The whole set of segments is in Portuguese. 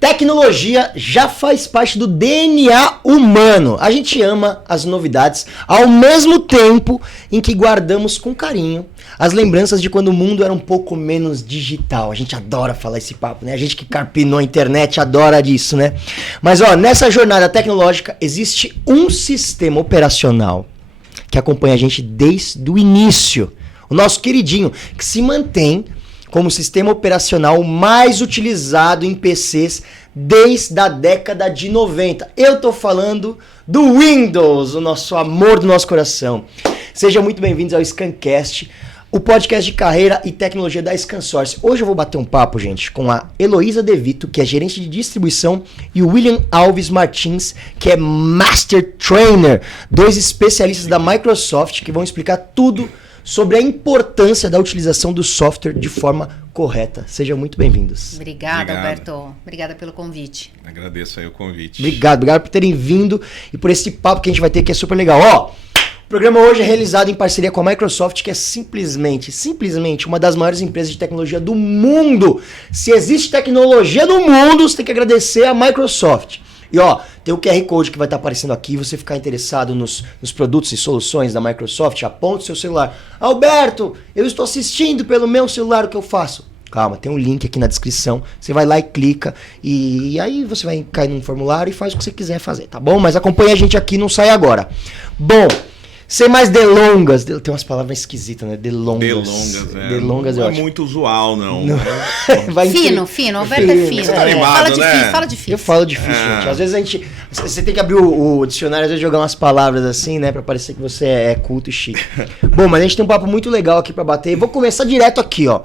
Tecnologia já faz parte do DNA humano. A gente ama as novidades ao mesmo tempo em que guardamos com carinho as lembranças de quando o mundo era um pouco menos digital. A gente adora falar esse papo, né? A gente que carpinou a internet adora disso, né? Mas ó, nessa jornada tecnológica existe um sistema operacional que acompanha a gente desde o início. O nosso queridinho, que se mantém como sistema operacional mais utilizado em PCs desde a década de 90. Eu tô falando do Windows, o nosso amor do nosso coração. Sejam muito bem-vindos ao Scancast, o podcast de carreira e tecnologia da ScanSource. Hoje eu vou bater um papo, gente, com a Heloísa De Vito, que é gerente de distribuição, e o William Alves Martins, que é Master Trainer, dois especialistas da Microsoft que vão explicar tudo sobre a importância da utilização do software de forma correta. Sejam muito bem-vindos. Obrigado, Alberto. Obrigada pelo convite. Agradeço aí o convite. Obrigado por terem vindo e por esse papo que a gente vai ter, que é super legal. Ó, o programa hoje é realizado em parceria com a Microsoft, que é simplesmente uma das maiores empresas de tecnologia do mundo. Se existe tecnologia no mundo, você tem que agradecer a Microsoft. E ó, tem o QR Code que vai estar aparecendo aqui. Você ficar interessado nos produtos e soluções da Microsoft, aponta o seu celular. Alberto, eu estou assistindo pelo meu celular, o que eu faço? Calma, tem um link aqui na descrição. Você vai lá e clica. E aí você vai cair num formulário e faz o que você quiser fazer, tá bom? Mas acompanha a gente aqui, não sai agora. Bom, sem mais delongas. Tem umas palavras esquisitas, né? Delongas, eu não acho. É muito usual, não. Fino, Alberto é fino. Tá animado, Fala difícil. Eu falo difícil, gente. Às vezes você tem que abrir o dicionário, às vezes jogar umas palavras assim, né? Pra parecer que você é culto e chique. Bom, mas a gente tem um papo muito legal aqui pra bater. Vou começar direto aqui, ó.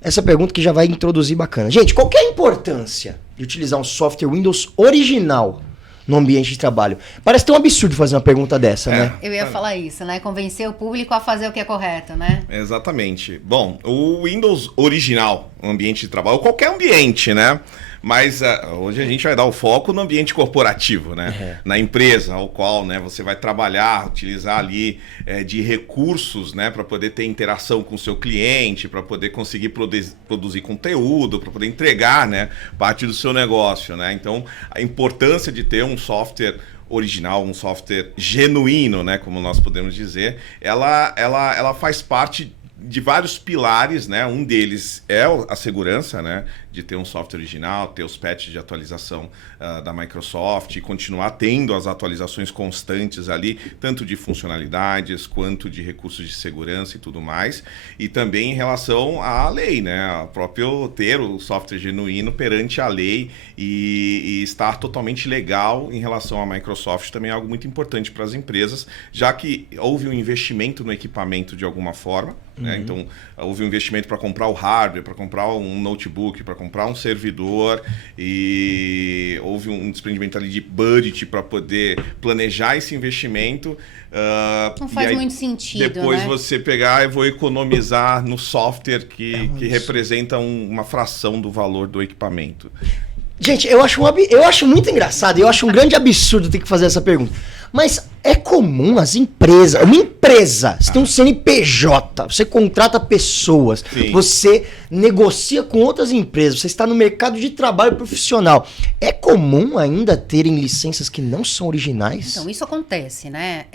Essa pergunta que já vai introduzir bacana. Gente, qual que é a importância de utilizar um software Windows original no ambiente de trabalho? Parece tão absurdo fazer uma pergunta dessa, né? Eu ia falar isso, né? Convencer o público a fazer o que é correto, né? Exatamente. Bom, o Windows original, o ambiente de trabalho, qualquer ambiente, né? Mas hoje a gente vai dar o foco no ambiente corporativo, né? Na empresa, ao qual, né, você vai trabalhar, utilizar ali de recursos, né, para poder ter interação com o seu cliente, para poder conseguir produzir conteúdo, para poder entregar, né, parte do seu negócio, né? Então, a importância de ter um software original, um software genuíno, né, como nós podemos dizer, ela faz parte de vários pilares, né? Um deles é a segurança, né? De ter um software original, ter os patches de atualização da Microsoft e continuar tendo as atualizações constantes ali, tanto de funcionalidades quanto de recursos de segurança e tudo mais. E também em relação à lei, né? O próprio ter o software genuíno perante a lei e estar totalmente legal em relação à Microsoft também é algo muito importante para as empresas, já que houve um investimento no equipamento de alguma forma, né? Então, houve um investimento para comprar o hardware, para comprar um notebook, para comprar um servidor, e houve um desprendimento ali de budget para poder planejar esse investimento. Não faz muito sentido, depois né? você pegar e vou economizar no software que representa uma fração do valor do equipamento. Gente, eu acho muito engraçado e eu acho um grande absurdo ter que fazer essa pergunta. Mas é comum as empresas, uma empresa, você tem um CNPJ, você contrata pessoas, Sim. Você negocia com outras empresas, você está no mercado de trabalho profissional. É comum ainda terem licenças que não são originais? Então, isso acontece, né?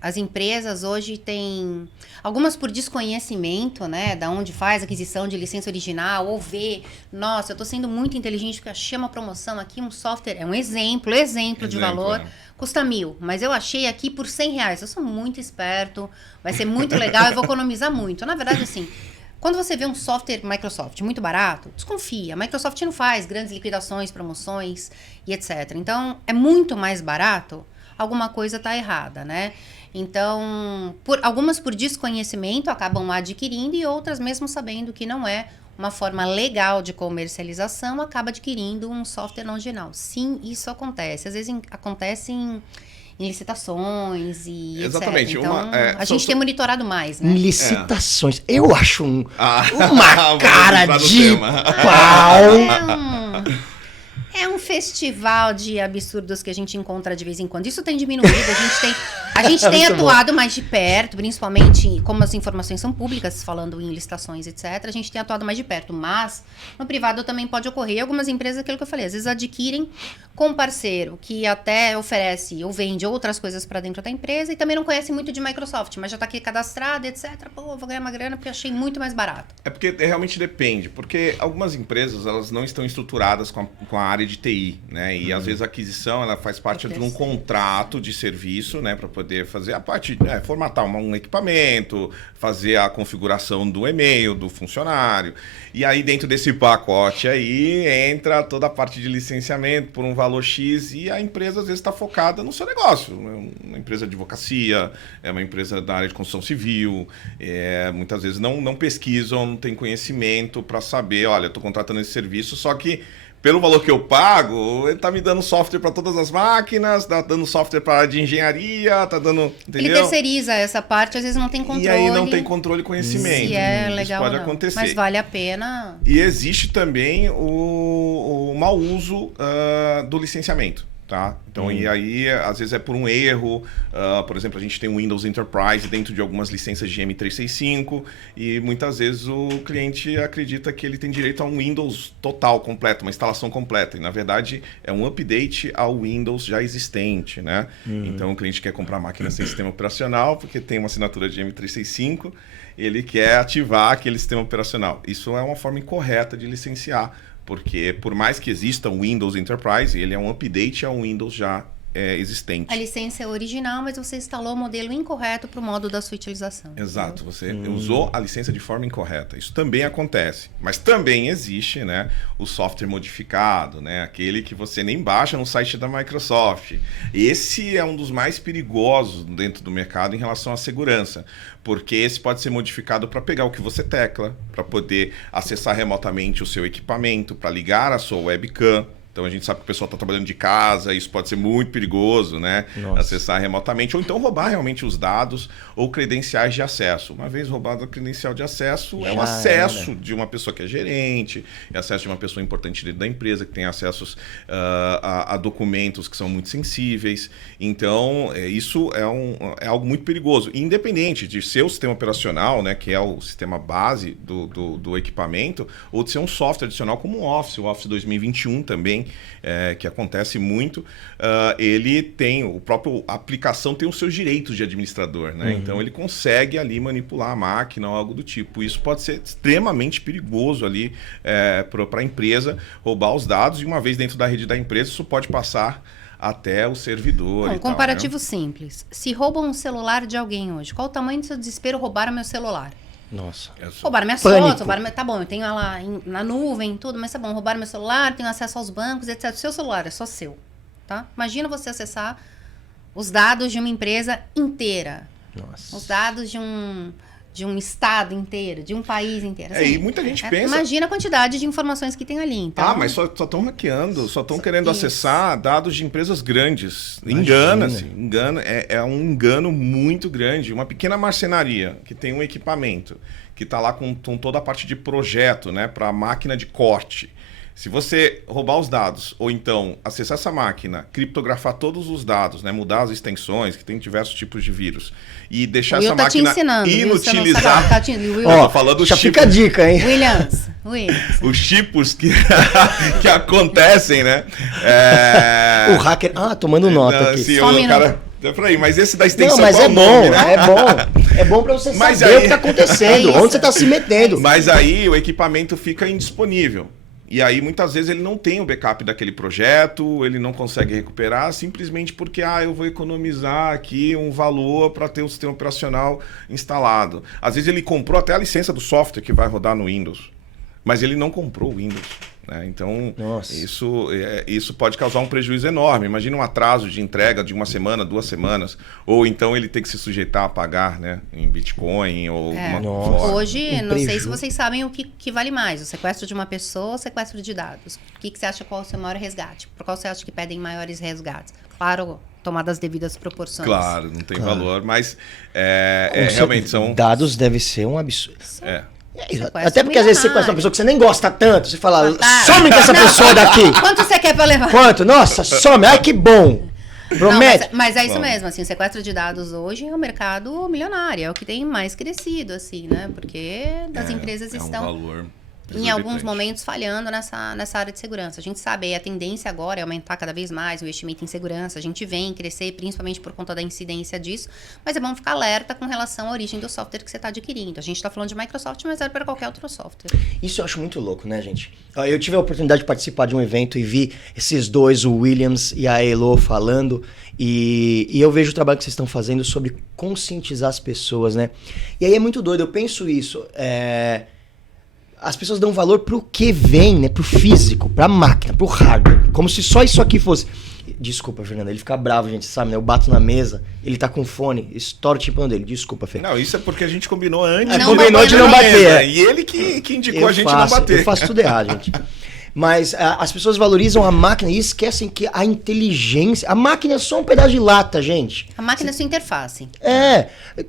As empresas hoje têm, algumas por desconhecimento, né? Da onde faz aquisição de licença original, ou vê, nossa, eu estou sendo muito inteligente porque achei uma promoção aqui, um software, é um exemplo de valor, custa 1.000, mas eu achei aqui por R$100. Eu sou muito esperto, vai ser muito legal, eu vou economizar muito. Na verdade, assim, quando você vê um software Microsoft muito barato, desconfia. A Microsoft não faz grandes liquidações, promoções e etc. Então, é muito mais barato, alguma coisa está errada, né? Então, algumas por desconhecimento acabam adquirindo e outras mesmo sabendo que não é uma forma legal de comercialização, acaba adquirindo um software não original. Sim, isso acontece. Às vezes acontece em licitações e Exatamente. etc. Então, a gente tem monitorado mais, né? Em licitações. Eu acho uma cara de tema. pau. É um festival de absurdos que a gente encontra de vez em quando. Isso tem diminuído, a gente tem atuado mais de perto, principalmente como as informações são públicas, falando em licitações, etc. A gente tem atuado mais de perto, mas no privado também pode ocorrer. E algumas empresas, aquilo que eu falei, às vezes adquirem com um parceiro que até oferece ou vende outras coisas para dentro da empresa e também não conhece muito de Microsoft, mas já está aqui cadastrado, etc. Pô, vou ganhar uma grana porque achei muito mais barato. É porque realmente depende, porque algumas empresas elas não estão estruturadas com a área de TI, né? E às vezes a aquisição ela faz parte de um contrato de serviço, né? Para poder fazer a parte, formatar um equipamento, fazer a configuração do e-mail do funcionário. E aí dentro desse pacote aí entra toda a parte de licenciamento por um valor X e a empresa às vezes está focada no seu negócio. Uma empresa de advocacia, é uma empresa da área de construção civil, muitas vezes não pesquisam, não tem conhecimento para saber, olha, estou contratando esse serviço, só que pelo valor que eu pago, ele tá me dando software para todas as máquinas, tá dando software para a área de engenharia, tá dando... Entendeu? Ele terceiriza essa parte, às vezes não tem controle. E aí não tem controle e conhecimento. Se é legal Isso pode ou não. acontecer. Mas vale a pena. E existe também o mau uso do licenciamento. Tá? Então, e aí, às vezes é por um erro. Por exemplo, a gente tem o Windows Enterprise dentro de algumas licenças de M365 e muitas vezes o cliente acredita que ele tem direito a um Windows total, completo, uma instalação completa. E, na verdade, é um update ao Windows já existente, né? Então, o cliente quer comprar máquina sem sistema operacional porque tem uma assinatura de M365 e ele quer ativar aquele sistema operacional. Isso é uma forma incorreta de licenciar. Porque por mais que exista um Windows Enterprise, ele é um update a um Windows já existente. A licença é original, mas você instalou o modelo incorreto para o modo da sua utilização. Exato, você usou a licença de forma incorreta. Isso também acontece. Mas também existe, né, o software modificado, né, aquele que você nem baixa no site da Microsoft. Esse é um dos mais perigosos dentro do mercado em relação à segurança. Porque esse pode ser modificado para pegar o que você tecla, para poder acessar remotamente o seu equipamento, para ligar a sua webcam. Então a gente sabe que o pessoal está trabalhando de casa, isso pode ser muito perigoso, né? Nossa. Acessar remotamente, ou então roubar realmente os dados ou credenciais de acesso. Uma vez roubado a credencial de acesso, é um acesso de uma pessoa que é gerente, é acesso de uma pessoa importante dentro da empresa, que tem acessos a documentos que são muito sensíveis. Então, isso é algo muito perigoso. Independente de ser o sistema operacional, né, que é o sistema base do equipamento, ou de ser um software adicional como o Office 2021 também, que acontece muito, ele tem, o próprio aplicação tem os seus direitos de administrador, né? Então ele consegue ali manipular a máquina ou algo do tipo. Isso pode ser extremamente perigoso ali para a empresa roubar os dados, e uma vez dentro da rede da empresa, isso pode passar até o servidor. Bom, comparativo simples. Se roubam um celular de alguém hoje, qual o tamanho do seu desespero roubar o meu celular? Nossa. Roubaram minhas fotos, tá bom, eu tenho ela na nuvem, tudo, mas tá bom, roubaram meu celular, tenho acesso aos bancos, etc. O seu celular é só seu, tá? Imagina você acessar os dados de uma empresa inteira. Nossa. Os dados de um estado inteiro, de um país inteiro. Assim, e muita gente pensa... Imagina a quantidade de informações que tem ali. Então... mas só estão hackeando, só estão querendo acessar dados de empresas grandes. Engana-se. É um engano muito grande. Uma pequena marcenaria que tem um equipamento, que está lá com toda a parte de projeto, né, para a máquina de corte. Se você roubar os dados, ou então acessar essa máquina, criptografar todos os dados, né, mudar as extensões, que tem diversos tipos de vírus, e deixar essa máquina inutilizar... falando já fica a dica, hein? Williams. Os tipos que acontecem, né? O hacker... tomando nota aqui. Sim, o cara... Mas esse da extensão... Não, mas é bom, né? É bom para você saber o que está acontecendo, onde você está se metendo. Mas aí o equipamento fica indisponível. E aí, muitas vezes, ele não tem o backup daquele projeto, ele não consegue recuperar, simplesmente porque, eu vou economizar aqui um valor para ter o sistema operacional instalado. Às vezes, ele comprou até a licença do software que vai rodar no Windows, mas ele não comprou o Windows. Né? Então, isso pode causar um prejuízo enorme. Imagina um atraso de entrega de 1 semana, 2 semanas, ou então ele tem que se sujeitar a pagar, né, em Bitcoin ou alguma forma. Hoje, não sei se vocês sabem o que vale mais, o sequestro de uma pessoa ou o sequestro de dados. O que você acha qual é o seu maior resgate? Por qual você acha que pedem maiores resgates? Claro, tomadas as devidas proporções. Claro, não tem valor, mas realmente são... Dados deve ser um absurdo. Sequestro até porque às vezes você conhece uma pessoa que você nem gosta tanto, você fala, some com essa pessoa daqui. Quanto você quer pra levar. Quanto? Nossa, some. Ai, que bom. Promete. Não, mas é isso mesmo, assim, o sequestro de dados hoje é um mercado milionário, é o que tem mais crescido, assim, né? Porque as empresas estão... Um valor em alguns exorbitante. momentos falhando nessa área de segurança. A gente sabe, a tendência agora é aumentar cada vez mais o investimento em segurança. A gente vem crescer principalmente por conta da incidência disso, mas é bom ficar alerta com relação à origem do software que você está adquirindo. A gente está falando de Microsoft, mas é para qualquer outro software. Isso eu acho muito louco, né, gente? Eu tive a oportunidade de participar de um evento e vi esses dois, o Williams e a Elo, falando, e eu vejo o trabalho que vocês estão fazendo sobre conscientizar as pessoas, né? E aí é muito doido, eu penso isso, as pessoas dão valor pro que vem, né? Pro físico, pra máquina, pro hardware. Como se só isso aqui fosse... Desculpa, Fernando, ele fica bravo, gente, sabe, né? Eu bato na mesa, ele tá com fone, estoura o timpão dele. Desculpa, Fernando. Não, isso é porque a gente combinou antes. Não combinou de não bater. Né? E ele que indicou a gente não bater. Eu faço tudo errado, gente. Mas as pessoas valorizam a máquina e esquecem que a inteligência... A máquina é só um pedaço de lata, gente. A máquina é sua interface.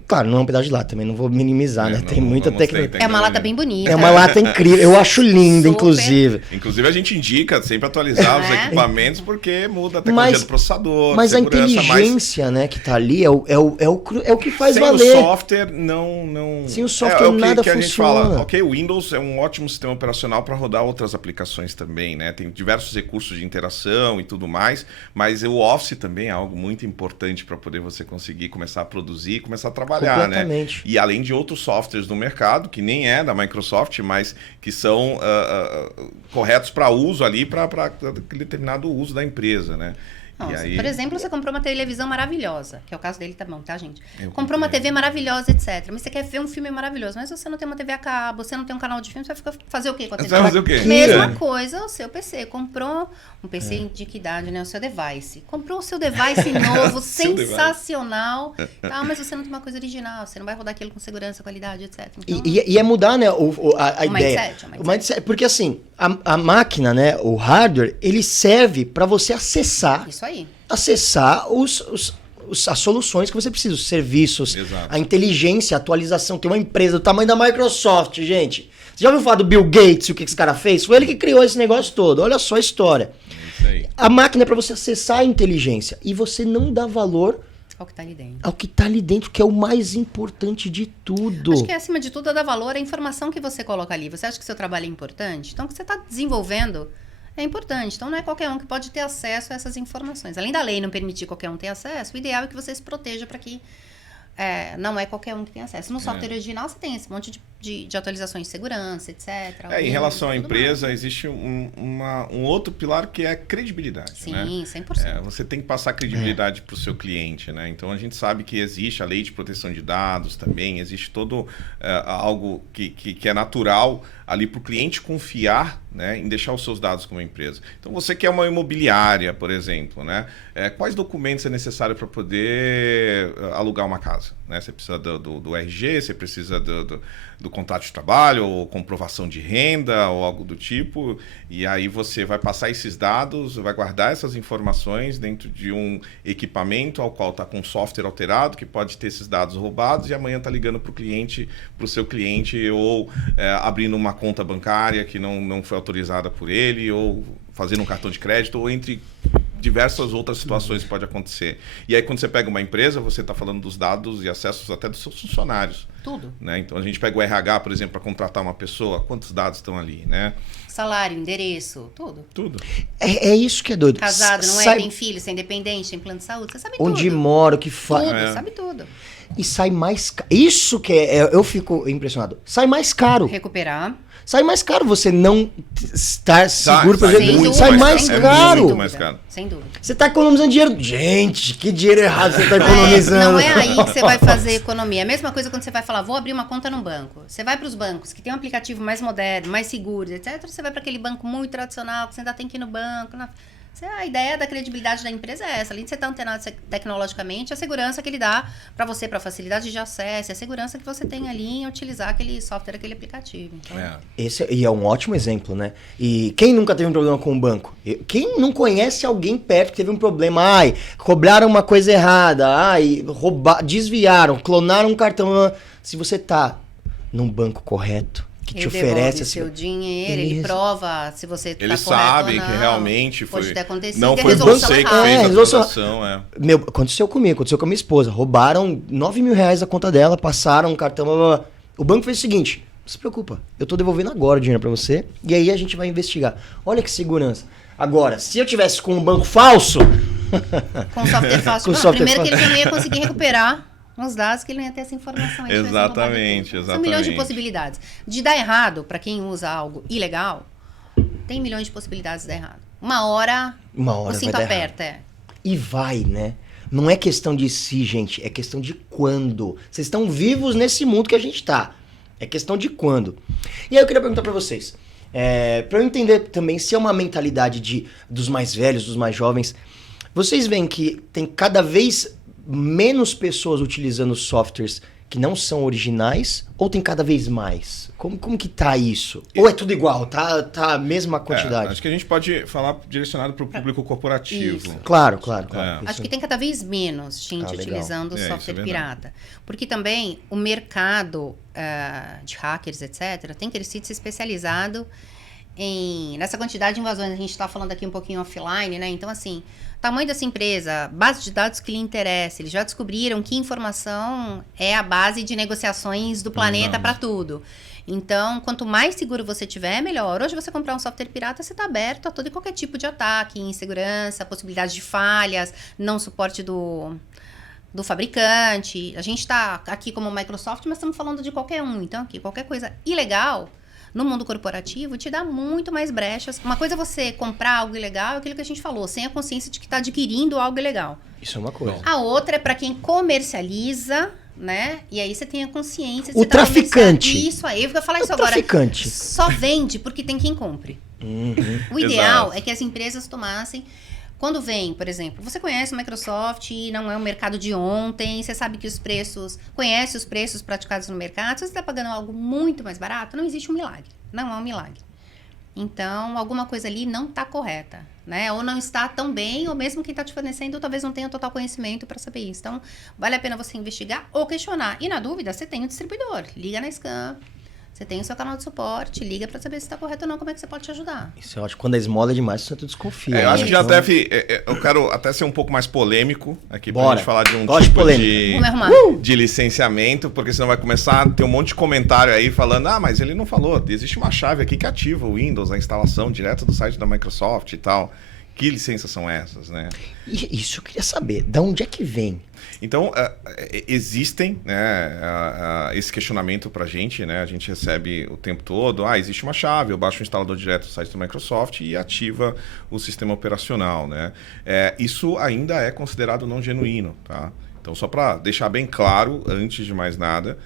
Claro, não é um pedaço de lata, também não vou minimizar, né? Tem muita tecnologia. É uma lata bem bonita. É uma lata incrível, eu acho linda, Super. Inclusive. Inclusive a gente indica sempre atualizar os equipamentos porque muda a tecnologia do processador. Mas a segurança, inteligência, né, que tá ali é o que faz sem valer. o software não... Sem o software o que, nada que a gente funciona. fala. Ok, o Windows é um ótimo sistema operacional para rodar outras aplicações também, né? Tem diversos recursos de interação e tudo mais, mas o Office também é algo muito importante para poder você conseguir começar a produzir e começar a trabalhar, né? E além de outros softwares do mercado, que nem é da Microsoft, mas que são corretos para uso ali, para aquele determinado uso da empresa, né? Nossa, E aí... Por exemplo, você comprou uma televisão maravilhosa, que é o caso dele, tá bom, tá, gente? Comprou uma TV maravilhosa, etc. Mas você quer ver um filme maravilhoso, mas você não tem uma TV a cabo, você não tem um canal de filme, você vai fazer o quê com a TV? Você vai fazer o quê? Mesma coisa o seu PC. Comprou um PC de que idade, né? O seu device. Comprou o seu device novo, sensacional. Tá, mas você não tem uma coisa original, você não vai rodar aquilo com segurança, qualidade, etc. Então, e é mudar, né, a ideia. O mindset. Porque assim, a máquina, né, o hardware, ele serve para você acessar. Isso aí. Acessar as soluções que você precisa, os serviços, Exato. a inteligência, a atualização. Tem uma empresa do tamanho da Microsoft, gente. Você já ouviu falar do Bill Gates e o que esse cara fez? Foi ele que criou esse negócio todo. Olha só a história. Isso aí. A máquina é para você acessar a inteligência e você não dá valor Ao que tá ali dentro. ao que tá ali dentro, que é o mais importante de tudo. Acho que acima de tudo, dá valor à informação que você coloca ali. Você acha que seu trabalho é importante? Então, o que você está desenvolvendo é importante. Então, não é qualquer um que pode ter acesso a essas informações. Além da lei não permitir qualquer um ter acesso, o ideal é que você se proteja para que não é qualquer um que tem acesso. No software original, você tem esse monte de atualizações de segurança, etc. Em relação à empresa, existe um outro pilar que é a credibilidade. Sim, né? 100%. Você tem que passar credibilidade para o seu cliente, né? Então a gente sabe que existe a lei de proteção de dados também, existe todo algo que é natural ali para o cliente confiar, né, em deixar os seus dados com uma empresa. Então você quer uma imobiliária, por exemplo, né? Quais documentos é necessário para poder alugar uma casa? Né? Você precisa do RG, você precisa do contrato de trabalho, ou comprovação de renda, ou algo do tipo, e aí você vai passar esses dados, vai guardar essas informações dentro de um equipamento ao qual está com software alterado, que pode ter esses dados roubados, e amanhã está ligando para o cliente, para o seu cliente, ou abrindo uma conta bancária que não foi autorizada por ele, ou fazendo um cartão de crédito, ou entre diversas outras situações que pode acontecer. E aí, quando você pega uma empresa, você está falando dos dados e acessos até dos seus funcionários. Tudo. Né? Então, a gente pega o RH, por exemplo, para contratar uma pessoa, quantos dados estão ali, né? Salário, endereço, tudo. Tudo. É isso que é doido. Casado, não é? Tem filho, você é independente, tem plano de saúde, você sabe tudo. Onde mora, o que faz. Tudo, sabe tudo. E sai mais caro. Isso que eu fico impressionado. Sai mais caro. Recuperar. Sai mais caro você não estar seguro para sem dúvida, sai mais sem caro. Muito mais caro. Sem dúvida. Você tá economizando dinheiro. Gente, que dinheiro errado você tá economizando. Não é aí que você vai fazer economia. É a mesma coisa quando você vai falar, vou abrir uma conta num banco. Você vai para os bancos que tem um aplicativo mais moderno, mais seguro, etc. Você vai para aquele banco muito tradicional, que você ainda tem que ir no banco. A ideia da credibilidade da empresa é essa. Além de você estar antenado tecnologicamente, a segurança que ele dá para você, para facilidade de acesso, a segurança que você tem ali em utilizar aquele software, aquele aplicativo. Então, E é um ótimo exemplo, né? E quem nunca teve um problema com o banco? Quem não conhece alguém perto que teve um problema? Ai, cobraram uma coisa errada, desviaram, clonaram um cartão. Se você tá num banco correto, que Ele te oferece devolve assim. seu dinheiro, ele Isso. prova se você tá Eles correto sabem ou que não. realmente foi. Pode ter acontecido, Não que a foi resolução você que errada. fez a resolução- transação, Meu, aconteceu comigo, aconteceu com a minha esposa. Roubaram 9 mil reais da conta dela, passaram um cartão, blá, blá, blá. O banco fez o seguinte: não se preocupa, eu tô devolvendo agora o dinheiro pra você, e aí a gente vai investigar. Olha que segurança. Agora, se eu tivesse com um banco falso, Com software falso. Com Não, software primeiro que ele falso. já não ia conseguir recuperar os dados, que ele não ia ter essa informação. Aí tivesse Exatamente, roubado tudo. São milhões de exatamente. possibilidades. De dar errado, pra quem usa algo ilegal, tem milhões de possibilidades de dar errado. Uma hora o vai cinto dar errado. aperta, é. E vai, né? Não é questão de si, gente, é questão de quando. Vocês estão vivos nesse mundo que a gente tá. É questão de quando. E aí eu queria perguntar pra vocês, pra eu entender também se é uma mentalidade dos mais velhos, dos mais jovens, vocês veem que tem cada vez menos pessoas utilizando softwares que não são originais, ou tem cada vez mais? Como que tá isso? Ou é tudo igual, tá a mesma quantidade? Acho que a gente pode falar direcionado para o público corporativo. Isso. Claro. Isso. Acho que tem cada vez menos gente legal. utilizando Isso é software verdade. pirata. Porque também o mercado de hackers, etc., tem crescido e se especializado nessa quantidade de invasões. A gente está falando aqui um pouquinho offline, né? Então, assim, tamanho dessa empresa, base de dados que lhe interessa, eles já descobriram que informação é a base de negociações do planeta para tudo. Então, quanto mais seguro você tiver, melhor. Hoje, você comprar um software pirata, você está aberto a todo e qualquer tipo de ataque, insegurança, possibilidade de falhas, não suporte do fabricante. A gente está aqui como Microsoft, mas estamos falando de qualquer um. Então, aqui, qualquer coisa ilegal no mundo corporativo te dá muito mais brechas. Uma coisa é você comprar algo ilegal, é aquilo que a gente falou, sem a consciência de que está adquirindo algo ilegal. Isso é uma coisa. A outra é para quem comercializa, né? E aí você tem a consciência. O traficante. Isso aí, eu vou falar isso O agora. traficante. Só vende porque tem quem compre. O ideal é que as empresas tomassem. Quando vem, por exemplo, você conhece o Microsoft e não é um mercado de ontem, você sabe que conhece os preços praticados no mercado, se você está pagando algo muito mais barato, não existe um milagre. Não é um milagre. Então, alguma coisa ali não está correta, né? Ou não está tão bem, ou mesmo quem está te fornecendo talvez não tenha total conhecimento para saber isso. Então, vale a pena você investigar ou questionar. E na dúvida, você tem o distribuidor. Liga na Scam. Você tem o seu canal de suporte, liga para saber se está correto ou não, como é que você pode te ajudar. Isso é ótimo. Quando a esmola é demais, você desconfia. Eu acho que já Então, deve. Eu quero até ser um pouco mais polêmico aqui pra Bora. gente falar de um Gosto de tipo polêmica. Vou me arrumar. de licenciamento, porque senão vai começar a ter um monte de comentário aí falando: mas ele não falou, existe uma chave aqui que ativa o Windows, a instalação direto do site da Microsoft e tal. Que licenças são essas, né? Isso eu queria saber. Da onde é que vem? Então, existem, né, esse questionamento para a gente, né? A gente recebe o tempo todo, existe uma chave, eu baixo o instalador direto do site da Microsoft e ativa o sistema operacional, né? Isso ainda é considerado não genuíno, tá? Então, só para deixar bem claro, antes de mais nada,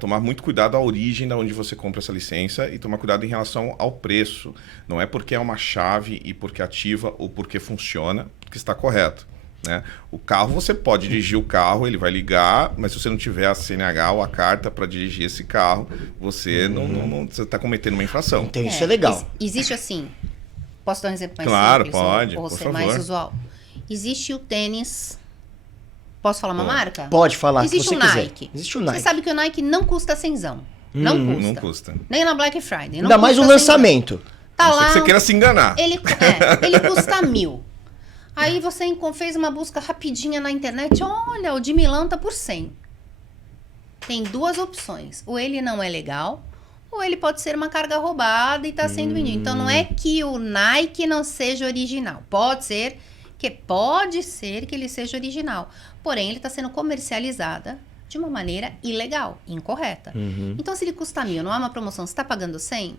tomar muito cuidado à origem de onde você compra essa licença e tomar cuidado em relação ao preço. Não é porque é uma chave e porque ativa ou porque funciona que está correto. Né? O carro, você pode dirigir o carro, ele vai ligar, mas se você não tiver a CNH ou a carta para dirigir esse carro, você não está cometendo uma infração. Então isso é legal. Existe assim, posso dar um exemplo mais Claro, simples? pode, Ou por ser mais favor. usual. Existe o tênis, posso falar uma marca? Pode falar Existe se o você quiser. Nike. Existe o Nike. Você sabe que o Nike não custa cenzão. Não custa. Não custa. Nem na Black Friday. Não Ainda mais o custa cenzão. lançamento. Tá A não ser lá, que você queira se enganar. ele custa 1.000. Aí você fez uma busca rapidinha na internet, olha, o de Milão tá por 100. Tem duas opções. Ou ele não é legal, ou ele pode ser uma carga roubada e tá sendo vendido. Então não é que o Nike não seja original. Pode ser que ele seja original. Porém, ele está sendo comercializada de uma maneira ilegal, incorreta. Então, se ele custa 1.000, não há uma promoção, você está pagando 100,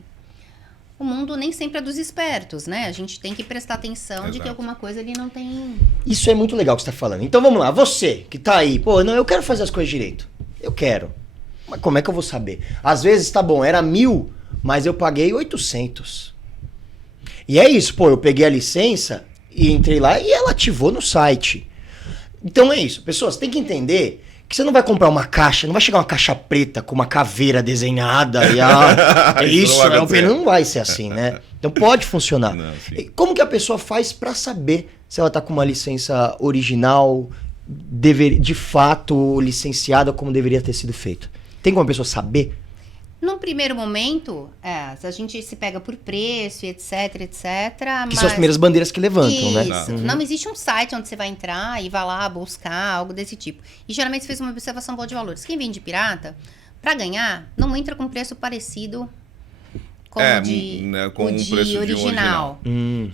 o mundo nem sempre é dos espertos, né? A gente tem que prestar atenção de que Exato. alguma coisa ali não tem... Isso é muito legal que você tá falando. Então vamos lá, você que tá aí, não, eu quero fazer as coisas direito. Eu quero. Mas como é que eu vou saber? Às vezes, tá bom, era 1.000, mas eu paguei 800. E é isso, eu peguei a licença e entrei lá e ela ativou no site. Então é isso, pessoas, tem que entender que você não vai comprar uma caixa, não vai chegar uma caixa preta com uma caveira desenhada e Isso não vai acontecer. não vai ser assim, né? Então pode funcionar. Não, sim. E como que a pessoa faz pra saber se ela tá com uma licença original, de fato licenciada como deveria ter sido feito? Tem como a pessoa saber? Num primeiro momento, a gente se pega por preço, etc, etc. Que são as primeiras bandeiras que levantam, né? Isso. Não existe um site onde você vai entrar e vai lá buscar algo desse tipo. E geralmente você fez uma observação boa de valores. Quem vende pirata, para ganhar, não entra com preço parecido com o de preço original.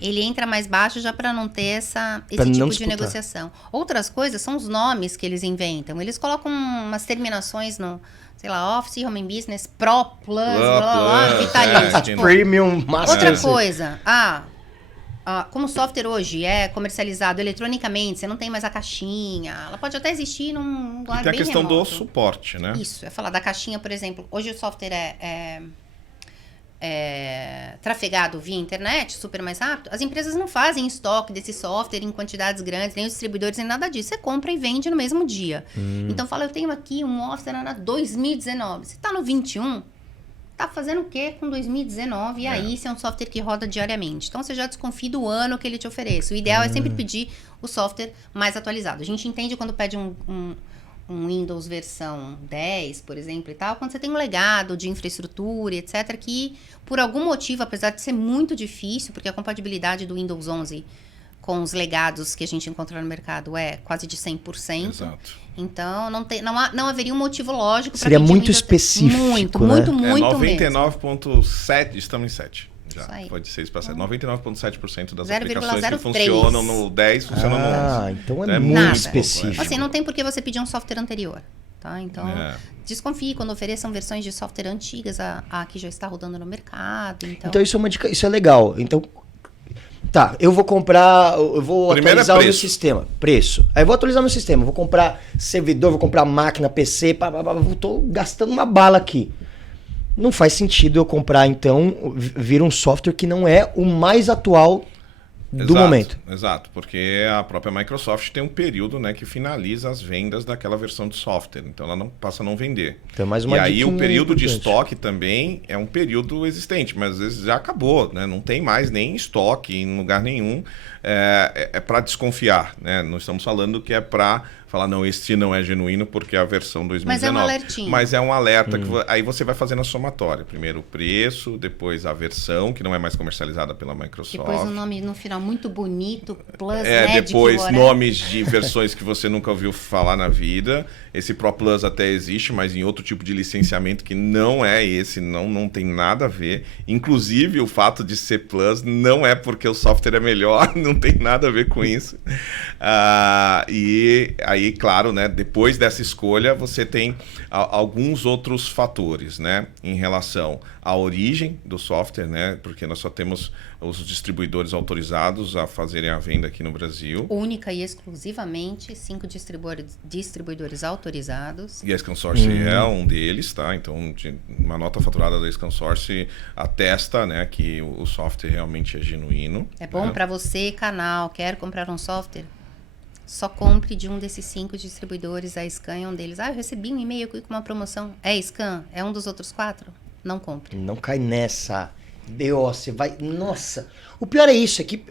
Ele entra mais baixo já para não ter esse tipo de negociação. Outras coisas são os nomes que eles inventam. Eles colocam umas terminações no, sei lá, Office, Home Business, Pro, Plus, blá, blá, blá, vitalício. Premium, Master. Outra coisa, como o software hoje é comercializado eletronicamente, você não tem mais a caixinha, ela pode até existir num lugar bem tem a questão remoto. do suporte, né? Isso, falar da caixinha, por exemplo. Hoje o software é trafegado via internet, super mais rápido. As empresas não fazem estoque desse software em quantidades grandes, nem os distribuidores, nem nada disso. Você compra e vende no mesmo dia. Então fala, eu tenho aqui um Office 2019. Você está no 21, tá fazendo o quê com 2019? E aí, se é um software que roda diariamente. Então você já desconfia do ano que ele te oferece. O ideal é sempre pedir o software mais atualizado. A gente entende quando pede um Windows versão 10, por exemplo, e tal, quando você tem um legado de infraestrutura, etc., que por algum motivo, apesar de ser muito difícil, porque a compatibilidade do Windows 11 com os legados que a gente encontra no mercado é quase de 100%. Exato. Então, não haveria um motivo lógico para seria muito específico, muito, né? muito mesmo. 99,7%, estamos em 7%. Já pode ser isso para 99,7% das 0,03. aplicações que funcionam no 10 funcionam no 11. Então é muito específico. Assim, não tem por que você pedir um software anterior, tá? Então, desconfie quando ofereçam versões de software antigas, a que já está rodando no mercado. Então isso é uma dica, isso é legal. Então, tá, eu vou atualizar o meu sistema. Preço. Aí eu vou atualizar meu sistema, vou comprar servidor, vou comprar máquina, PC, tô gastando uma bala aqui. Não faz sentido eu comprar, então, vir um software que não é o mais atual do momento. Exato, porque a própria Microsoft tem um período, né, que finaliza as vendas daquela versão de software. Então ela não passa a não vender. Então, mais uma e aí dica o período de importante. estoque também é um período existente, mas às vezes já acabou, né? Não tem mais nem estoque em lugar nenhum. É para desconfiar, né? Não estamos falando que é para falar, não, este não é genuíno porque é a versão 2019. Mas é um alertinho. Mas é um alerta que aí você vai fazendo a somatória. Primeiro o preço, depois a versão, que não é mais comercializada pela Microsoft. Depois um nome no final muito bonito, Plus, Magic, depois whatever. nomes de versões que você nunca ouviu falar na vida. Esse Pro Plus até existe, mas em outro tipo de licenciamento que não é esse, não tem nada a ver. Inclusive, o fato de ser Plus não é porque o software é melhor, não tem nada a ver com isso. E aí, claro, né, depois dessa escolha, você tem alguns outros fatores, né, em relação à origem do software, né, porque nós só temos os distribuidores autorizados a fazerem a venda aqui no Brasil. Única e exclusivamente 5 distribuidores autorizados. E a ScanSource é um deles, tá? Então, uma nota faturada da ScanSource atesta, né, que o software realmente é genuíno. É bom para você, canal, quer comprar um software? Só compre de um desses 5 distribuidores. A Scan é um deles. Eu recebi um e-mail com uma promoção. É Scan? É um dos outros 4? Não compre. Não cai nessa. Você vai... Nossa. O pior é isso, é que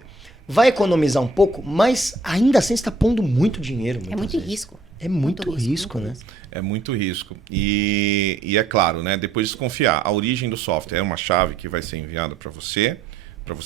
vai economizar um pouco, mas ainda assim você está pondo muito dinheiro. É muito risco. É muito risco, né? É muito risco. E é claro, né? Depois de desconfiar, a origem do software é uma chave que vai ser enviada para você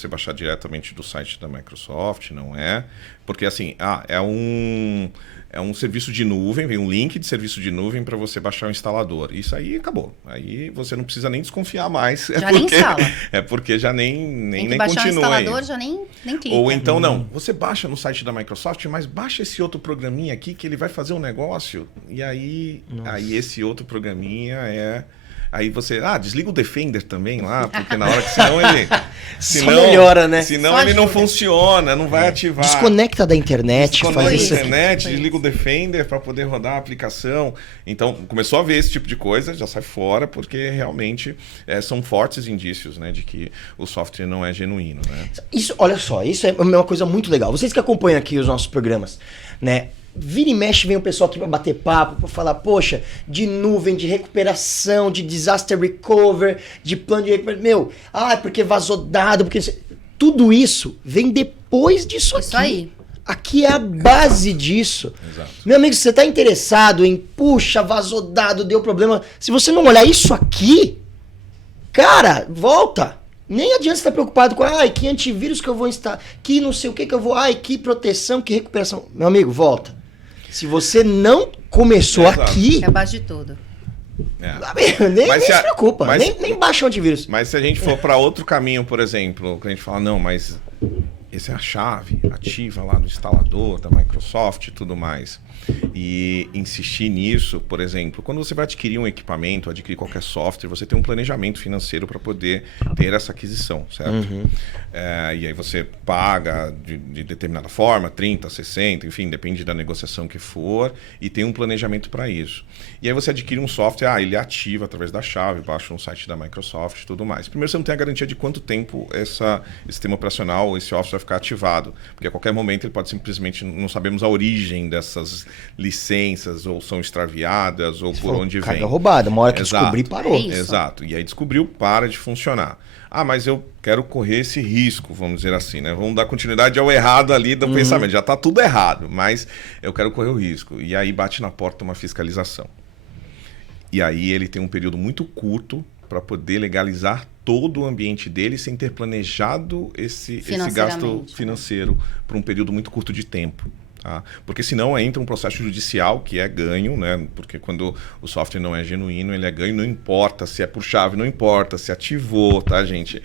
baixar diretamente do site da Microsoft, não é? Porque assim, é um serviço de nuvem, vem um link de serviço de nuvem para você baixar o instalador. Isso aí acabou. Aí você não precisa nem desconfiar mais. Já nem instala. É porque já nem Tem que baixar continua. O instalador, já nem clica. Ou então não, você baixa no site da Microsoft, mas baixa esse outro programinha aqui que ele vai fazer um negócio. E aí esse outro programinha Aí você, desliga o Defender também lá, porque na hora que senão melhora, né? Senão ele não funciona, não vai ativar. Desconecta da internet, faz isso. internet, desliga o Defender para poder rodar a aplicação. Então, começou a ver esse tipo de coisa, já sai fora, porque realmente são fortes indícios, né, de que o software não é genuíno, né? Isso, olha só, isso é uma coisa muito legal. Vocês que acompanham aqui os nossos programas, né? Vira e mexe, vem o pessoal aqui pra bater papo, pra falar, poxa, de nuvem, de recuperação, de disaster recovery, de plano de recuperação. Porque vazou dado, porque... Tudo isso vem depois disso aqui. Isso aí. Aqui é a base disso. Exato. Meu amigo, se você tá interessado em, vazou dado, deu problema. Se você não olhar isso aqui, Cara, volta. Nem adianta você estar preocupado com, que antivírus que eu vou instalar, que não sei o que eu vou, que proteção, que recuperação. Meu amigo, volta. Se você não começou aqui... É a base de tudo. Nem se preocupa, nem baixa o antivírus. Mas se a gente for para outro caminho, por exemplo, que a gente fala, não, mas essa é a chave ativa lá do instalador, da Microsoft e tudo mais. E insistir nisso, por exemplo, quando você vai adquirir um equipamento, adquirir qualquer software, você tem um planejamento financeiro para poder ter essa aquisição, certo? E aí você paga de determinada forma, 30, 60, enfim, depende da negociação que for, e tem um planejamento para isso. E aí você adquire um software, ele ativa através da chave, baixa no site da Microsoft e tudo mais. Primeiro, você não tem a garantia de quanto tempo esse sistema operacional, esse software vai ficar ativado, porque a qualquer momento ele pode simplesmente, não sabemos a origem dessas licenças, ou são extraviadas, ou por onde vem. Carga roubada, uma hora que descobrir, parou. Exato, e aí descobriu, para de funcionar. Mas eu quero correr esse risco, vamos dizer assim, né? Vamos dar continuidade ao errado ali do pensamento. Já está tudo errado, mas eu quero correr o risco. E aí bate na porta uma fiscalização. E aí ele tem um período muito curto para poder legalizar todo o ambiente dele sem ter planejado esse gasto financeiro por um período muito curto de tempo. Tá? Porque senão entra um processo judicial que é ganho, né? Porque quando o software não é genuíno, ele é ganho, não importa se é por chave, não importa se ativou, tá, gente?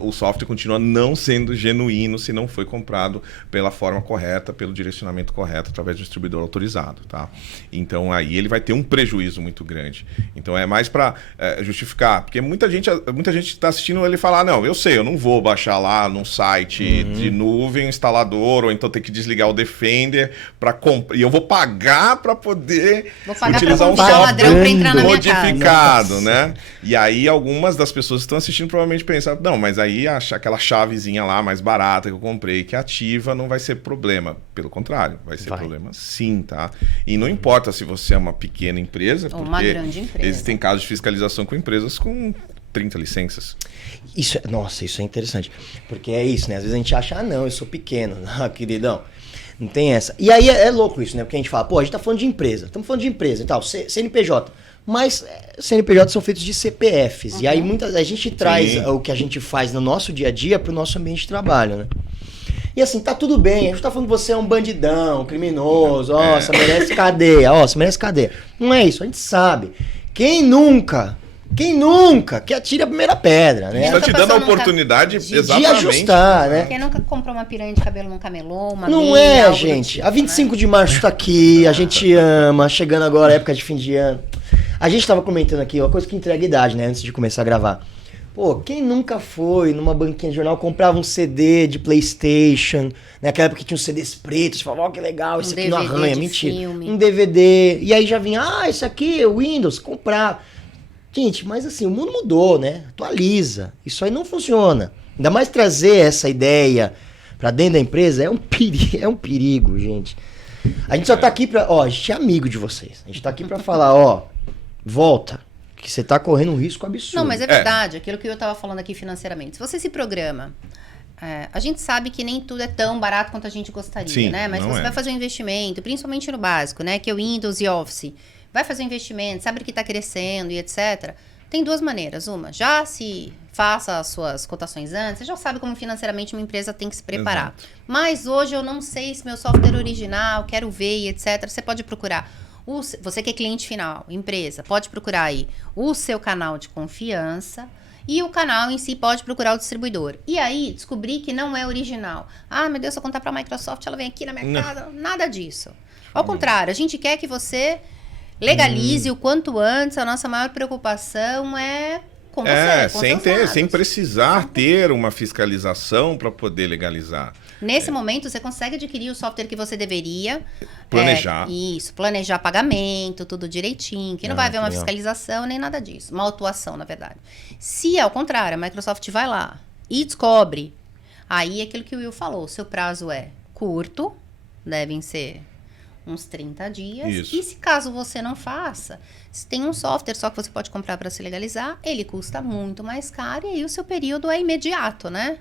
O software continua não sendo genuíno se não foi comprado pela forma correta, pelo direcionamento correto, através do distribuidor autorizado, tá? Então aí ele vai ter um prejuízo muito grande. Então é mais para justificar, porque muita gente está assistindo ele falar, não, eu sei, eu não vou baixar lá num site de nuvem, instalador, ou então ter que desligar o Defender para comprar, e eu vou pagar para poder utilizar um software modificado, né? E aí algumas das pessoas que estão assistindo provavelmente pensam, não, mas aí aquela chavezinha lá mais barata que eu comprei, que ativa, não vai ser problema. Pelo contrário, vai ser problema sim, tá? E não importa se você é uma pequena empresa, ou uma grande empresa. Existem casos de fiscalização com empresas com 30 licenças. Isso é interessante. Porque é isso, né? Às vezes a gente acha, não, eu sou pequeno. Não, queridão. Não tem essa. E aí é louco isso, né? Porque a gente fala, a gente tá falando de empresa. Estamos falando de empresa e tal, CNPJ. Mas CNPJ são feitos de CPFs. E aí a gente traz o que a gente faz no nosso dia a dia pro nosso ambiente de trabalho, né? E assim, tá tudo bem. A gente tá falando que você é um bandidão, criminoso. Você merece cadeia. Você merece cadeia. Não é isso, a gente sabe. Quem nunca que atire a primeira pedra, né? Está te dando a oportunidade de ajustar, né? Quem nunca comprou uma piranha de cabelo num camelô, uma não meia, é, gente. Tipo, a 25 de março tá aqui, a gente ama, chegando agora a época de fim de ano. A gente tava comentando aqui, uma coisa que entrega idade, né? Antes de começar a gravar. Quem nunca foi numa banquinha de jornal, comprava um CD de PlayStation, naquela época que tinha uns CDs pretos, você falava, que legal, isso aqui não arranha, mentira. Filme. Um DVD, e aí já vinha, esse aqui é Windows, comprar. Gente, mas assim, o mundo mudou, né? Atualiza. Isso aí não funciona. Ainda mais trazer essa ideia pra dentro da empresa é um perigo, gente. A gente só tá aqui pra... a gente é amigo de vocês. A gente tá aqui pra falar, volta. Que você tá correndo um risco absurdo. Não, mas é verdade. Aquilo que eu tava falando aqui financeiramente. Se você se programa... a gente sabe que nem tudo é tão barato quanto a gente gostaria, né? Mas você vai fazer um investimento, principalmente no básico, né? Que é o Windows e Office. Vai fazer um investimento, sabe que está crescendo e etc. Tem duas maneiras. Uma, já se faça as suas cotações antes, você já sabe como financeiramente uma empresa tem que se preparar. Exato. Mas hoje eu não sei se meu software é original, quero ver e etc. Você pode procurar. Você que é cliente final, empresa, pode procurar aí o seu canal de confiança e o canal em si pode procurar o distribuidor. E aí, descobrir que não é original. Meu Deus, se eu contar para a Microsoft, ela vem aqui na minha casa. Nada disso. Ao contrário, a gente quer que você... legalize o quanto antes. A nossa maior preocupação é com você. Sem precisar ter uma fiscalização para poder legalizar. Nesse momento, você consegue adquirir o software que você deveria. Planejar. Planejar pagamento, tudo direitinho. Que não vai haver uma fiscalização nem nada disso. Uma autuação, na verdade. Se, ao contrário, a Microsoft vai lá e descobre, aí é aquilo que o Will falou. Seu prazo é curto, devem ser... uns 30 dias. Isso. E se caso você não faça, se tem um software só que você pode comprar para se legalizar, ele custa muito mais caro e aí o seu período é imediato, né?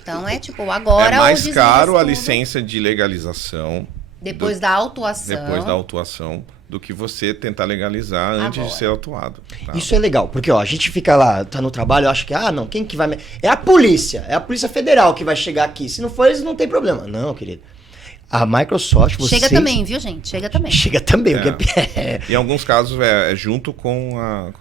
Então é tipo, agora... É mais caro a licença de legalização. Depois da autuação. Depois da autuação do que você tentar legalizar antes de ser autuado. Tá? Isso é legal, porque ó, a gente fica lá, tá no trabalho, acha que, não, quem que vai... É a Polícia Federal que vai chegar aqui. Se não for eles, não tem problema. Não, querido. A Microsoft... Chega também, viu, gente? Chega também. Chega também. Em alguns casos, é junto com a...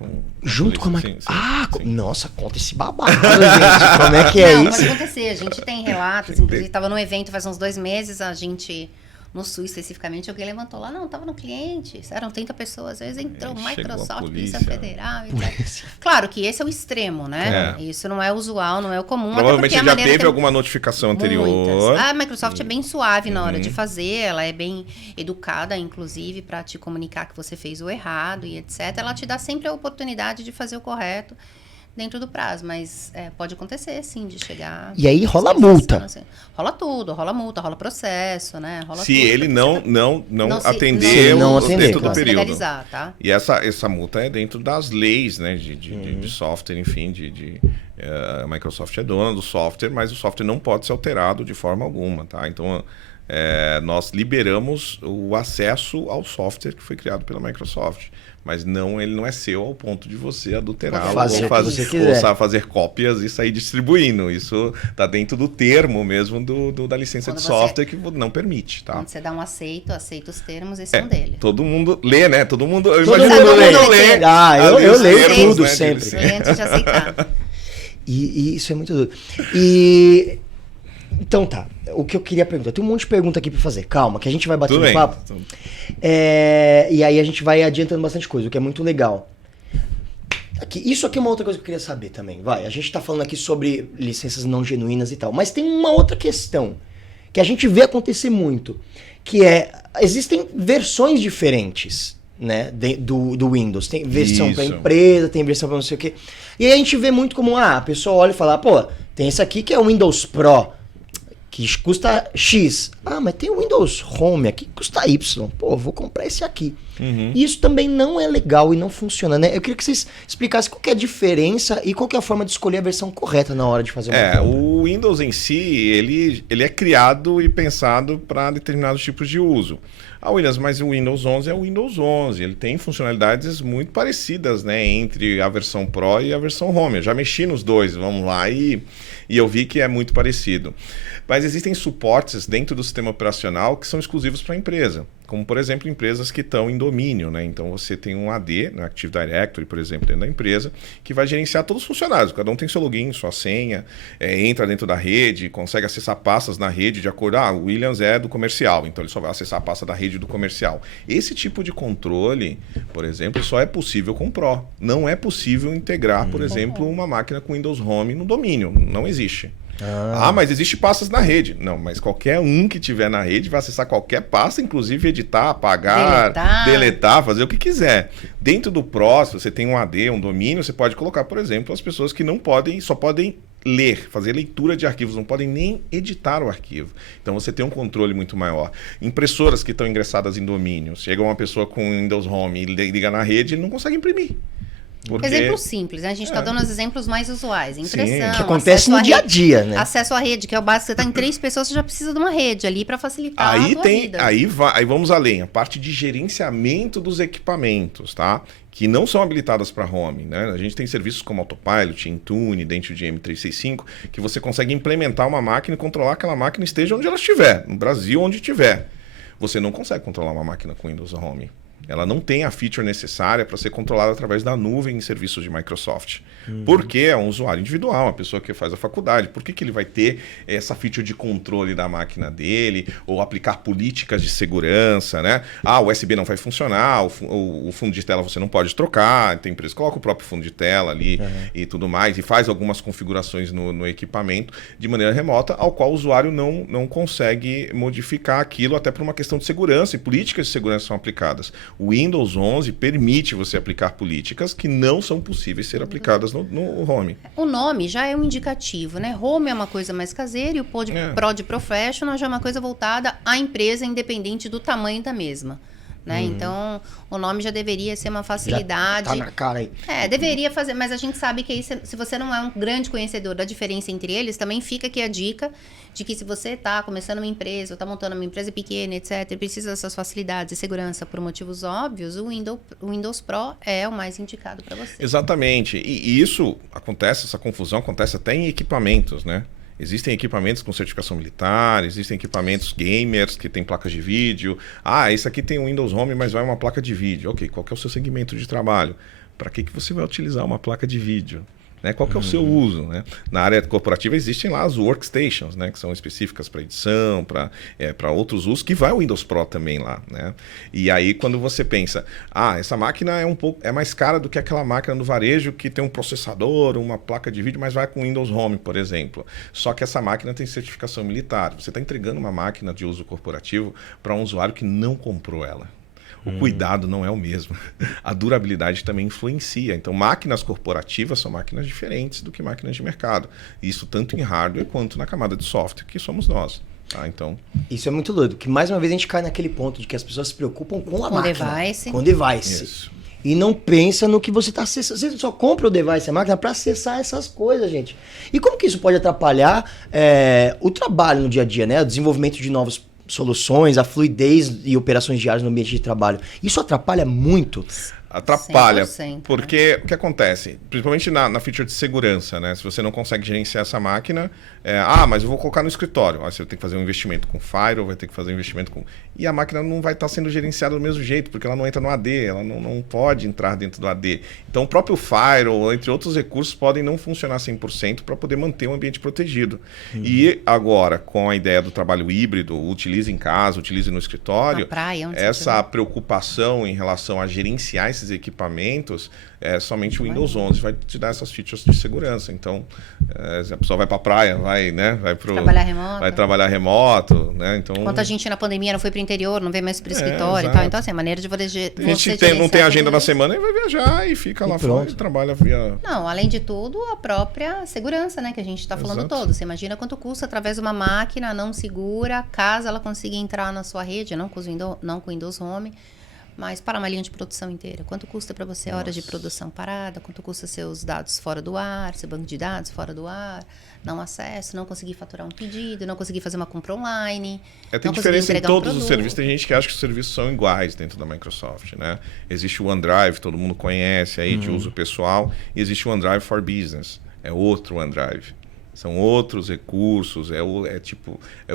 Junto com a Microsoft. Nossa, conta esse babado, gente. Como é que é não, isso? Pode acontecer. A gente tem relatos, inclusive, estava num evento faz uns 2 meses, a gente... No Sul, especificamente, alguém levantou lá, não, tava no cliente, eram 30 pessoas, às vezes entrou Microsoft, Polícia Federal e tal. Claro que esse é o extremo, né? Isso não é usual, não é o comum. Provavelmente já teve alguma notificação anterior. Muitas. A Microsoft é bem suave na hora de fazer, ela é bem educada, inclusive, para te comunicar que você fez o errado e etc. Ela te dá sempre a oportunidade de fazer o correto dentro do prazo, mas pode acontecer, sim, de chegar... E aí rola multa. Assim. Rola tudo, rola multa, rola processo, né? Rola se tudo, ele não atender atender dentro do período. Legalizar, tá? E essa multa é dentro das leis, né, de software, enfim, a Microsoft é dona do software, mas o software não pode ser alterado de forma alguma, tá? Então, nós liberamos o acesso ao software que foi criado pela Microsoft. Mas ele não é seu ao ponto de você adulterá-lo ou fazer cópias e sair distribuindo. Isso está dentro do termo mesmo da licença de software que não permite. Tá? Quando você dá um aceita os termos, esse é um dele. Todo mundo lê, né? Todo mundo lê. Eu leio tudo, né, sempre. Antes de aceitar. E isso é muito doido. Então tá, o que eu queria perguntar, tem um monte de pergunta aqui pra fazer, calma, que a gente vai batendo um papo. E aí a gente vai adiantando bastante coisa, o que é muito legal. Isso aqui é uma outra coisa que eu queria saber também, a gente tá falando aqui sobre licenças não genuínas e tal, mas tem uma outra questão, que a gente vê acontecer muito, que existem versões diferentes, né, do Windows, tem versão pra empresa, tem versão pra não sei o quê, e aí a gente vê muito como, a pessoa olha e fala, tem esse aqui que é o Windows Pro, que custa X. Mas tem o Windows Home aqui que custa Y. Vou comprar esse aqui. E isso também não é legal e não funciona, né? Eu queria que vocês explicassem qual que é a diferença e qual que é a forma de escolher a versão correta na hora de fazer uma compra. O Windows em si, ele é criado e pensado para determinados tipos de uso. Mas o Windows 11 é o Windows 11. Ele tem funcionalidades muito parecidas, né, entre a versão Pro e a versão Home. Eu já mexi nos dois, vamos lá, e eu vi que é muito parecido. Mas existem suportes dentro do sistema operacional que são exclusivos para a empresa. Como, por exemplo, empresas que estão em domínio, né? Então, você tem um AD, né? Active Directory, por exemplo, dentro da empresa, que vai gerenciar todos os funcionários. Cada um tem seu login, sua senha, entra dentro da rede, consegue acessar pastas na rede de acordo... o Williams é do comercial, então ele só vai acessar a pasta da rede do comercial. Esse tipo de controle, por exemplo, só é possível com Pro. Não é possível integrar, por exemplo, uma máquina com Windows Home no domínio. Não existe. Mas existe pastas na rede. Não, mas qualquer um que tiver na rede vai acessar qualquer pasta, inclusive editar, apagar, deletar, fazer o que quiser. Dentro do Pro, se você tem um AD, um domínio, você pode colocar, por exemplo, as pessoas que só podem ler, fazer leitura de arquivos, não podem nem editar o arquivo. Então você tem um controle muito maior. Impressoras que estão ingressadas em domínio, chega uma pessoa com Windows Home e liga na rede, ele não consegue imprimir. Exemplo simples, né? A gente está dando os exemplos mais usuais. Impressão, que acontece no dia a dia, né? Acesso à rede, que é o básico. Você está em 3 pessoas, você já precisa de uma rede ali para facilitar a tua vida. Aí vamos além. A parte de gerenciamento dos equipamentos, tá? Que não são habilitadas para home, né? A gente tem serviços como Autopilot, Intune, dentro de M365, que você consegue implementar uma máquina e controlar aquela máquina esteja onde ela estiver, no Brasil, onde estiver. Você não consegue controlar uma máquina com Windows Home. Ela não tem a feature necessária para ser controlada através da nuvem em serviços de Microsoft. Porque é um usuário individual, uma pessoa que faz a faculdade. Por que ele vai ter essa feature de controle da máquina dele? Ou aplicar políticas de segurança, né? O USB não vai funcionar, o fundo de tela você não pode trocar. Tem empresa que coloca o próprio fundo de tela ali e tudo mais. E faz algumas configurações no equipamento de maneira remota, ao qual o usuário não consegue modificar aquilo, até por uma questão de segurança, e políticas de segurança são aplicadas. O Windows 11 permite você aplicar políticas que não são possíveis ser aplicadas no Home. O nome já é um indicativo, né? Home é uma coisa mais caseira e o Pro de Professional já é uma coisa voltada à empresa, independente do tamanho da mesma. né? Então, o nome já deveria ser uma Já facilidade. tá na cara aí. Deveria fazer, mas a gente sabe que aí, se você não é um grande conhecedor da diferença entre eles, também fica aqui a dica de que se você está começando uma empresa, ou está montando uma empresa pequena, etc., e precisa dessas facilidades e segurança por motivos óbvios, o Windows Pro é o mais indicado para você. Exatamente. E isso acontece, essa confusão acontece até em equipamentos, né? Existem equipamentos com certificação militar, existem equipamentos gamers que tem placas de vídeo. Esse aqui tem um Windows Home, mas vai uma placa de vídeo. Ok, qual que é o seu segmento de trabalho? Para que você vai utilizar uma placa de vídeo? Né? Qual que é o seu uso? Né? Na área corporativa existem lá as workstations, né? Que são específicas para edição, para outros usos, que vai o Windows Pro também lá. Né? E aí quando você pensa, essa máquina é mais cara do que aquela máquina no varejo que tem um processador, uma placa de vídeo, mas vai com Windows Home, por exemplo. Só que essa máquina tem certificação militar. Você está entregando uma máquina de uso corporativo para um usuário que não comprou ela. O cuidado não é o mesmo. A durabilidade também influencia. Então, máquinas corporativas são máquinas diferentes do que máquinas de mercado. Isso tanto em hardware quanto na camada de software, que somos nós. Tá? Então... Isso é muito doido, que mais uma vez a gente cai naquele ponto de que as pessoas se preocupam com a máquina. Device. Com o device. Isso. E não pensa no que você está acessando. Você só compra o device, a máquina, para acessar essas coisas, gente. E como que isso pode atrapalhar o trabalho no dia a dia, né? O desenvolvimento de novos soluções, a fluidez e operações diárias no ambiente de trabalho. Isso atrapalha muito. Atrapalha, 100%, porque o que acontece? Principalmente na feature de segurança, né? Se você não consegue gerenciar essa máquina, mas eu vou colocar no escritório. Você vai ter que fazer um investimento com Firewall, vai ter que fazer um investimento com... E a máquina não vai estar sendo gerenciada do mesmo jeito, porque ela não entra no AD, ela não pode entrar dentro do AD. Então o próprio Firewall, entre outros recursos, podem não funcionar 100% para poder manter o ambiente protegido. E agora, com a ideia do trabalho híbrido, utilize em casa, utilize no escritório, na praia, onde essa preocupação em relação a gerenciar esses equipamentos, somente o Windows 11 vai te dar essas features de segurança. Então, se a pessoa vai para a praia, vai trabalhar remoto, né? Então, enquanto a gente na pandemia não foi para o interior, não veio mais para o escritório e tal. Então, assim, a maneira de você a gente não tem agenda na semana e vai viajar e fica lá fora e trabalha via... Não, além de tudo, a própria segurança, né? Que a gente está falando todo. Você imagina quanto custa através de uma máquina não segura, caso ela consiga entrar na sua rede, não com o Windows Home, mas para uma linha de produção inteira. Quanto custa para você horas de produção parada? Quanto custa seus dados fora do ar, seu banco de dados fora do ar? Não acesso, não conseguir faturar um pedido, não conseguir fazer uma compra online. Tem diferença em todos os serviços. Tem gente que acha que os serviços são iguais dentro da Microsoft, né? Existe o OneDrive, todo mundo conhece aí de uso pessoal, e existe o OneDrive for Business. É outro OneDrive. São outros recursos, é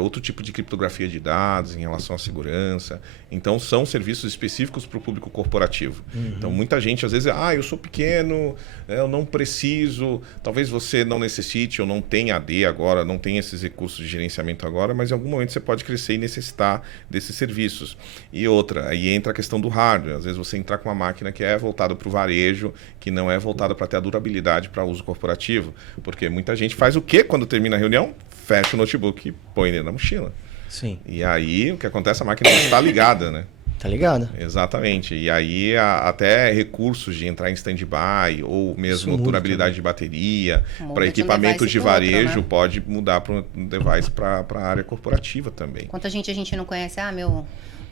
outro tipo de criptografia de dados em relação à segurança. Então, são serviços específicos para o público corporativo. Então, muita gente, às vezes, eu sou pequeno, eu não preciso. Talvez você não necessite ou não tenha AD agora, não tenha esses recursos de gerenciamento agora, mas em algum momento você pode crescer e necessitar desses serviços. E outra, aí entra a questão do hardware. Às vezes, você entrar com uma máquina que é voltada para o varejo, que não é voltada para ter a durabilidade para uso corporativo. Porque muita gente faz o quê quando termina a reunião? Fecha o notebook e põe dentro da mochila. Sim. E aí, o que acontece? A máquina não está ligada, né? Tá ligada. Exatamente. E aí, até recursos de entrar em stand-by ou mesmo durabilidade de bateria para equipamentos de varejo, né? Pode mudar para um device para a área corporativa também. Quanta gente a gente não conhece?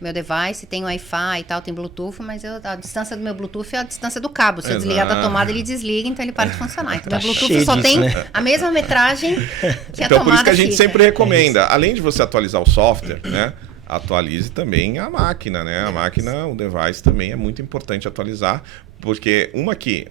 Meu device tem Wi-Fi e tal, tem Bluetooth, mas a distância do meu Bluetooth é a distância do cabo. Se eu desligar da tomada, ele desliga, então ele para de funcionar. Então, meu Bluetooth só tem a mesma metragem que a tomada. Então, por isso que a gente sempre recomenda, além de você atualizar o software, né? Atualize também a máquina, né? A máquina, o device também é muito importante atualizar, porque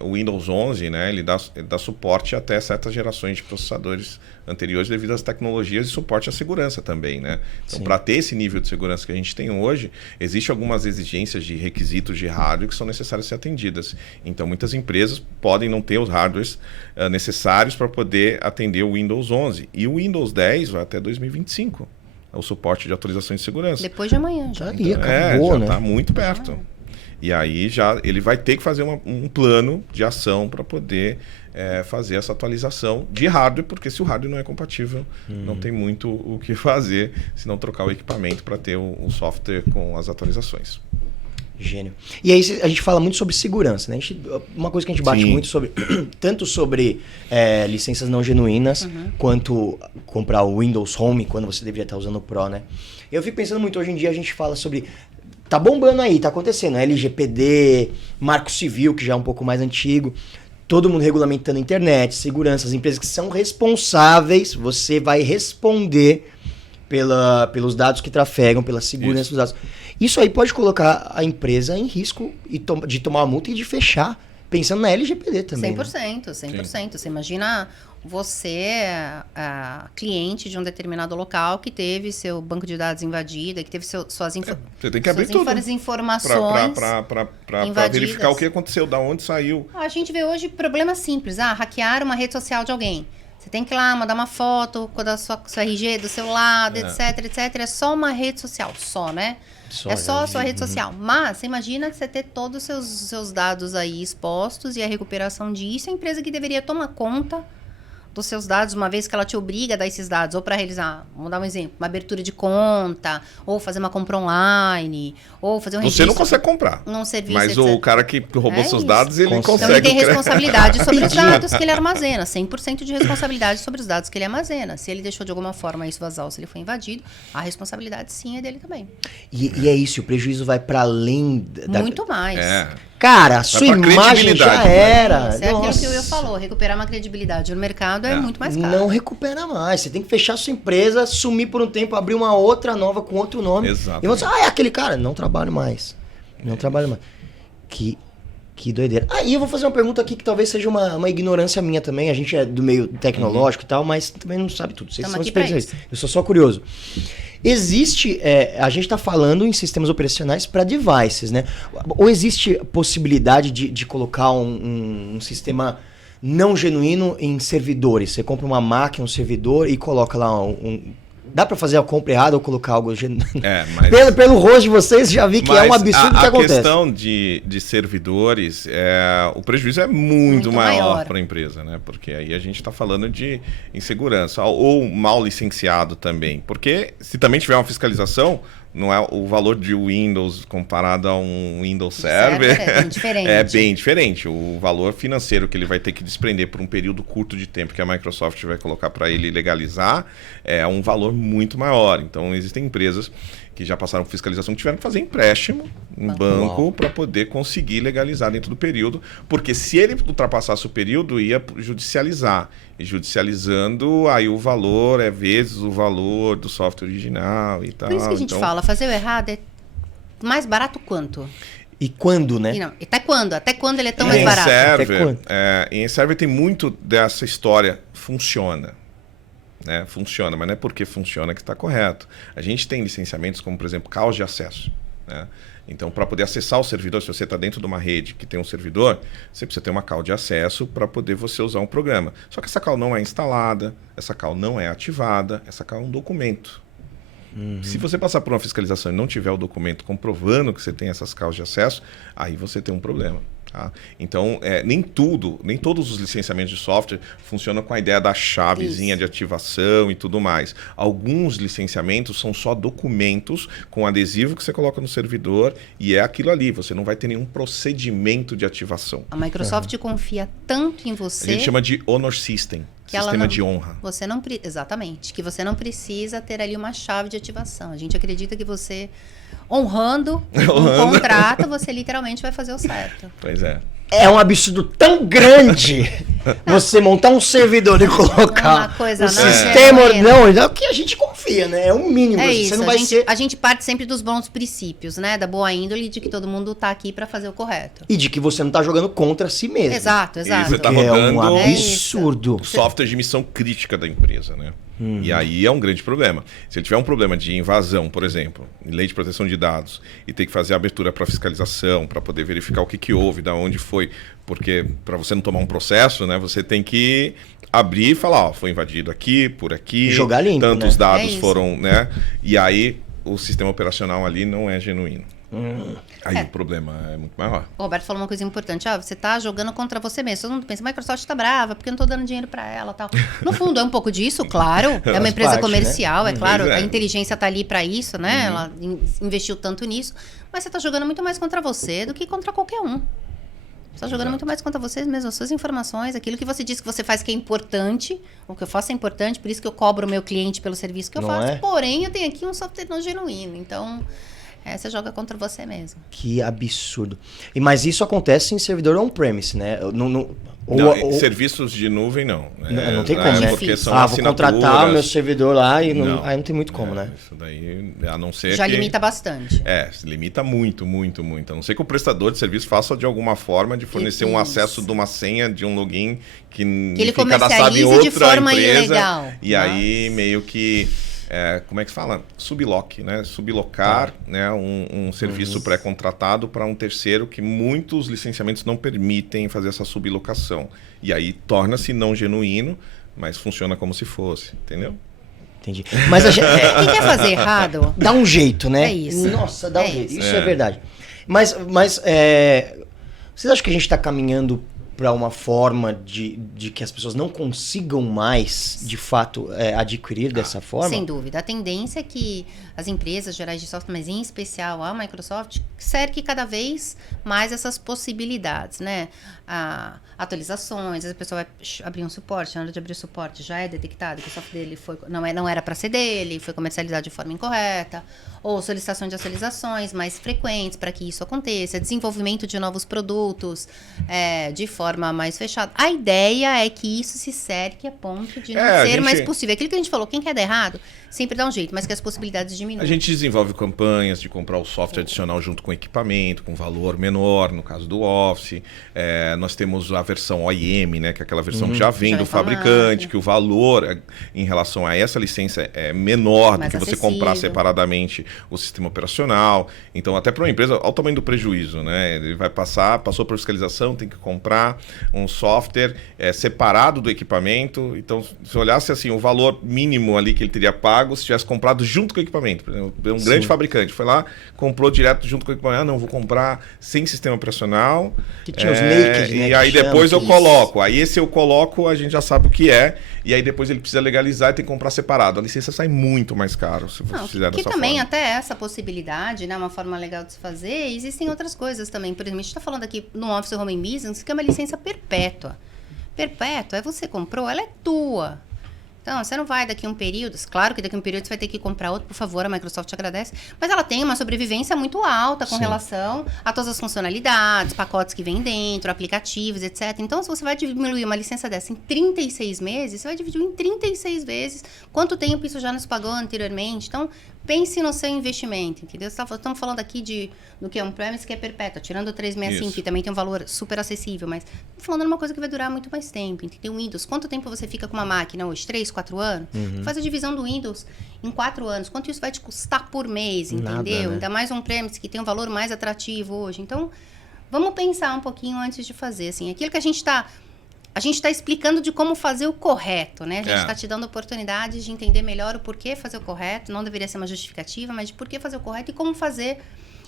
o Windows 11, né, ele dá suporte até certas gerações de processadores anteriores devido às tecnologias e suporte à segurança também, né? Então, para ter esse nível de segurança que a gente tem hoje, existem algumas exigências de requisitos de hardware que são necessárias ser atendidas. Então, muitas empresas podem não ter os hardwares necessários para poder atender o Windows 11. E o Windows 10 vai até 2025. É o suporte de atualização de segurança. Depois de amanhã já. Acabou, já está muito perto. E aí ele vai ter que fazer um plano de ação para poder fazer essa atualização de hardware, porque se o hardware não é compatível, não tem muito o que fazer, se não trocar o equipamento para ter o software com as atualizações. Gênio. E aí a gente fala muito sobre segurança, né? Uma coisa que a gente bate muito sobre, tanto sobre licenças não genuínas, quanto comprar o Windows Home quando você deveria estar usando o Pro, né? Eu fico pensando muito, hoje em dia a gente fala sobre tá bombando aí, tá acontecendo. LGPD, Marco Civil, que já é um pouco mais antigo. Todo mundo regulamentando a internet, segurança, as empresas que são responsáveis, você vai responder pelos dados que trafegam, pela segurança dos dados. Isso aí pode colocar a empresa em risco de tomar uma multa e de fechar, pensando na LGPD também. 100%, 100%. Você imagina você, cliente de um determinado local que teve seu banco de dados invadido, que teve suas você tem que abrir tudo informações para verificar o que aconteceu, da onde saiu. A gente vê hoje problemas simples. Hackear uma rede social de alguém. Você tem que ir lá mandar uma foto da sua RG do seu lado, etc, etc. É só uma rede social, né? É só a sua rede social. Mas você imagina você ter todos os seus dados aí expostos e a recuperação disso. A empresa que deveria tomar conta dos seus dados, uma vez que ela te obriga a dar esses dados, ou para realizar, vamos dar um exemplo, uma abertura de conta, ou fazer uma compra online, ou fazer um registro. Você não consegue comprar. Num serviço, mas etc. o cara que roubou seus dados, ele consegue. Então ele tem responsabilidade sobre os dados que ele armazena, 100% de responsabilidade sobre os dados que ele armazena. Se ele deixou de alguma forma isso vazar ou se ele foi invadido, a responsabilidade sim é dele também. E é isso, o prejuízo vai para além Muito mais. Cara, a sua imagem já era. É aquilo que o Will falou, recuperar uma credibilidade no mercado é muito mais caro. Não recupera mais. Você tem que fechar a sua empresa, sumir por um tempo, abrir uma outra nova com outro nome. Exato. E você, é aquele cara. Não trabalho mais. Não trabalho mais. Que doideira. E eu vou fazer uma pergunta aqui que talvez seja uma ignorância minha também. A gente é do meio tecnológico e tal, mas também não sabe tudo. Vocês são especialistas. Eu sou só curioso. Existe, a gente está falando em sistemas operacionais para devices, né? Ou existe possibilidade de colocar um sistema não genuíno em servidores? Você compra uma máquina, um servidor e coloca lá Dá para fazer a compra errada ou colocar algo genuíno? Mas... pelo rosto de vocês, já vi que é um absurdo que acontece. A questão de servidores, o prejuízo é muito maior para a empresa, né? Porque aí a gente está falando de insegurança. Ou mal licenciado também. Porque se também tiver uma fiscalização, não é o valor de Windows comparado a um Windows Server é bem diferente. É bem diferente. O valor financeiro que ele vai ter que desprender por um período curto de tempo que a Microsoft vai colocar para ele legalizar é um valor muito maior. Então existem empresas que já passaram por fiscalização que tiveram que fazer empréstimo em banco para poder conseguir legalizar dentro do período, porque se ele ultrapassasse o período, ia judicializar. E judicializando, aí o valor é vezes o valor do software original e tal. Por isso que a gente fala, fazer o errado é mais barato quanto? E quando, né? Não, até quando? Até quando ele é tão mais barato? Em server tem muito dessa história, funciona. Né? Funciona, mas não é porque funciona que está correto. A gente tem licenciamentos como, por exemplo, caos de acesso. Né? Então, para poder acessar o servidor, se você está dentro de uma rede que tem um servidor, você precisa ter uma call de acesso para poder você usar um programa. Só que essa call não é instalada, essa call não é ativada, essa call é um documento. Se você passar por uma fiscalização e não tiver o documento comprovando que você tem essas calls de acesso, aí você tem um problema. Tá? Então, nem todos os licenciamentos de software funcionam com a ideia da chavezinha de ativação e tudo mais. Alguns licenciamentos são só documentos com adesivo que você coloca no servidor e é aquilo ali. Você não vai ter nenhum procedimento de ativação. A Microsoft confia tanto em você... A gente chama de Honor System. Sistema de honra. Exatamente. Que você não precisa ter ali uma chave de ativação. A gente acredita que você... honrando um contrato, você literalmente vai fazer o certo. Pois é. É um absurdo tão grande você montar um servidor e colocar coisa, sistema. Não, é o que a gente confia, né? É o mínimo. É isso. Você não vai a gente parte sempre dos bons princípios, né? Da boa índole, de que todo mundo tá aqui para fazer o correto. E de que você não tá jogando contra si mesmo. Exato. Isso, você tá rodando um absurdo. Software de missão crítica da empresa, né? E aí é um grande problema. Se ele tiver um problema de invasão, por exemplo, em lei de proteção de dados, e ter que fazer a abertura para fiscalização, para poder verificar o que houve, da onde foi, porque para você não tomar um processo, né, você tem que abrir e falar, foi invadido aqui, por aqui, jogar limpo, tantos né? dados foram, né? E aí o sistema operacional ali não é genuíno. Aí o problema é muito maior. O Roberto falou uma coisa importante. Você tá jogando contra você mesmo. Todo mundo pensa, a Microsoft tá brava porque eu não tô dando dinheiro para ela, tal. No fundo é um pouco disso, claro. É uma empresa comercial, né? Claro. A inteligência tá ali para isso, né? Ela investiu tanto nisso. Mas você tá jogando muito mais contra você do que contra qualquer um. Você tá jogando muito mais contra vocês mesmos, as suas informações, aquilo que você diz que você faz que é importante, o que eu faço é importante, por isso que eu cobro o meu cliente pelo serviço que eu faço. Porém, eu tenho aqui um software não genuíno. Então... Você joga contra você mesmo. Que absurdo. Mas isso acontece em servidor on-premise, né? Serviços de nuvem, não. Não tem como, né? Porque são vou contratar o meu servidor lá e aí não tem muito como, né? Isso daí, a não ser já limita bastante. Limita muito, muito, muito. A não ser que o prestador de serviço faça de alguma forma de fornecer um acesso de uma senha, de um login que ele comercialize de forma ilegal. E aí meio que... como é que fala? Sublock, né? Sublocar né? um serviço pré-contratado para um terceiro que muitos licenciamentos não permitem fazer essa sublocação. E aí torna-se não genuíno, mas funciona como se fosse, entendeu? Entendi. Mas quem quer fazer errado... Dá um jeito, né? É isso. Nossa, dá um jeito. Isso é verdade. Mas vocês acham que a gente está caminhando para uma forma de que as pessoas não consigam mais, de fato, adquirir dessa forma? Sem dúvida. A tendência é que as empresas gerais de software, mas em especial a Microsoft, cerque cada vez mais essas possibilidades, né? Atualizações, a pessoa vai abrir um suporte, na hora de abrir o suporte já é detectado que o software dele não era para ser dele, foi comercializado de forma incorreta, ou solicitação de atualizações mais frequentes para que isso aconteça, desenvolvimento de novos produtos de forma mais fechada. A ideia é que isso se cerque a ponto de não ser mais possível. Aquilo que a gente falou, quem quer dar errado, sempre dá um jeito, mas que as possibilidades diminuem. A gente desenvolve campanhas de comprar o software adicional junto com o equipamento, com valor menor, no caso do Office. Nós temos a versão OEM, né, que é aquela versão que já vem do fabricante, que o valor em relação a essa licença é menor do que você comprar separadamente o sistema operacional. Então, até para uma empresa, olha o tamanho do prejuízo, né? Ele vai passou por fiscalização, tem que comprar um software separado do equipamento. Então, se olhasse assim, o valor mínimo ali que ele teria pago, se tivesse comprado junto com o equipamento. Por exemplo, um grande fabricante foi lá, comprou direto junto com o equipamento. Não, vou comprar sem sistema operacional. Que tinha os naked, né? E aí depois eu coloco. Aí esse eu coloco, a gente já sabe o que é. E aí depois ele precisa legalizar e tem que comprar separado. A licença sai muito mais caro se você fizer dessa forma. Que também até essa possibilidade, né? Uma forma legal de se fazer. Existem outras coisas também. Por exemplo, a gente está falando aqui no Office Home Business, que é uma licença perpétua. Perpétua, você comprou, ela é tua. Então, você não vai daqui a um período, claro que daqui a um período você vai ter que comprar outro, por favor, a Microsoft agradece, mas ela tem uma sobrevivência muito alta com relação a todas as funcionalidades, pacotes que vêm dentro, aplicativos, etc. Então, se você vai diminuir uma licença dessa em 36 meses, você vai dividir em 36 vezes quanto tempo isso já nos pagou anteriormente. Então, pense no seu investimento, entendeu? Estamos falando aqui do que é on-premise, que é perpétua, tirando o 365, que também tem um valor super acessível, mas estamos falando de uma coisa que vai durar muito mais tempo, entendeu? Windows, quanto tempo você fica com uma máquina hoje? 3, 4 anos? Faz a divisão do Windows em 4 anos. Quanto isso vai te custar por mês, entendeu? Nada, né? Ainda mais on-premise, que tem um valor mais atrativo hoje. Então, vamos pensar um pouquinho antes de fazer, assim. Aquilo que a gente está explicando de como fazer o correto, né? A gente está te dando oportunidades de entender melhor o porquê fazer o correto. Não deveria ser uma justificativa, mas de porquê fazer o correto e como fazer.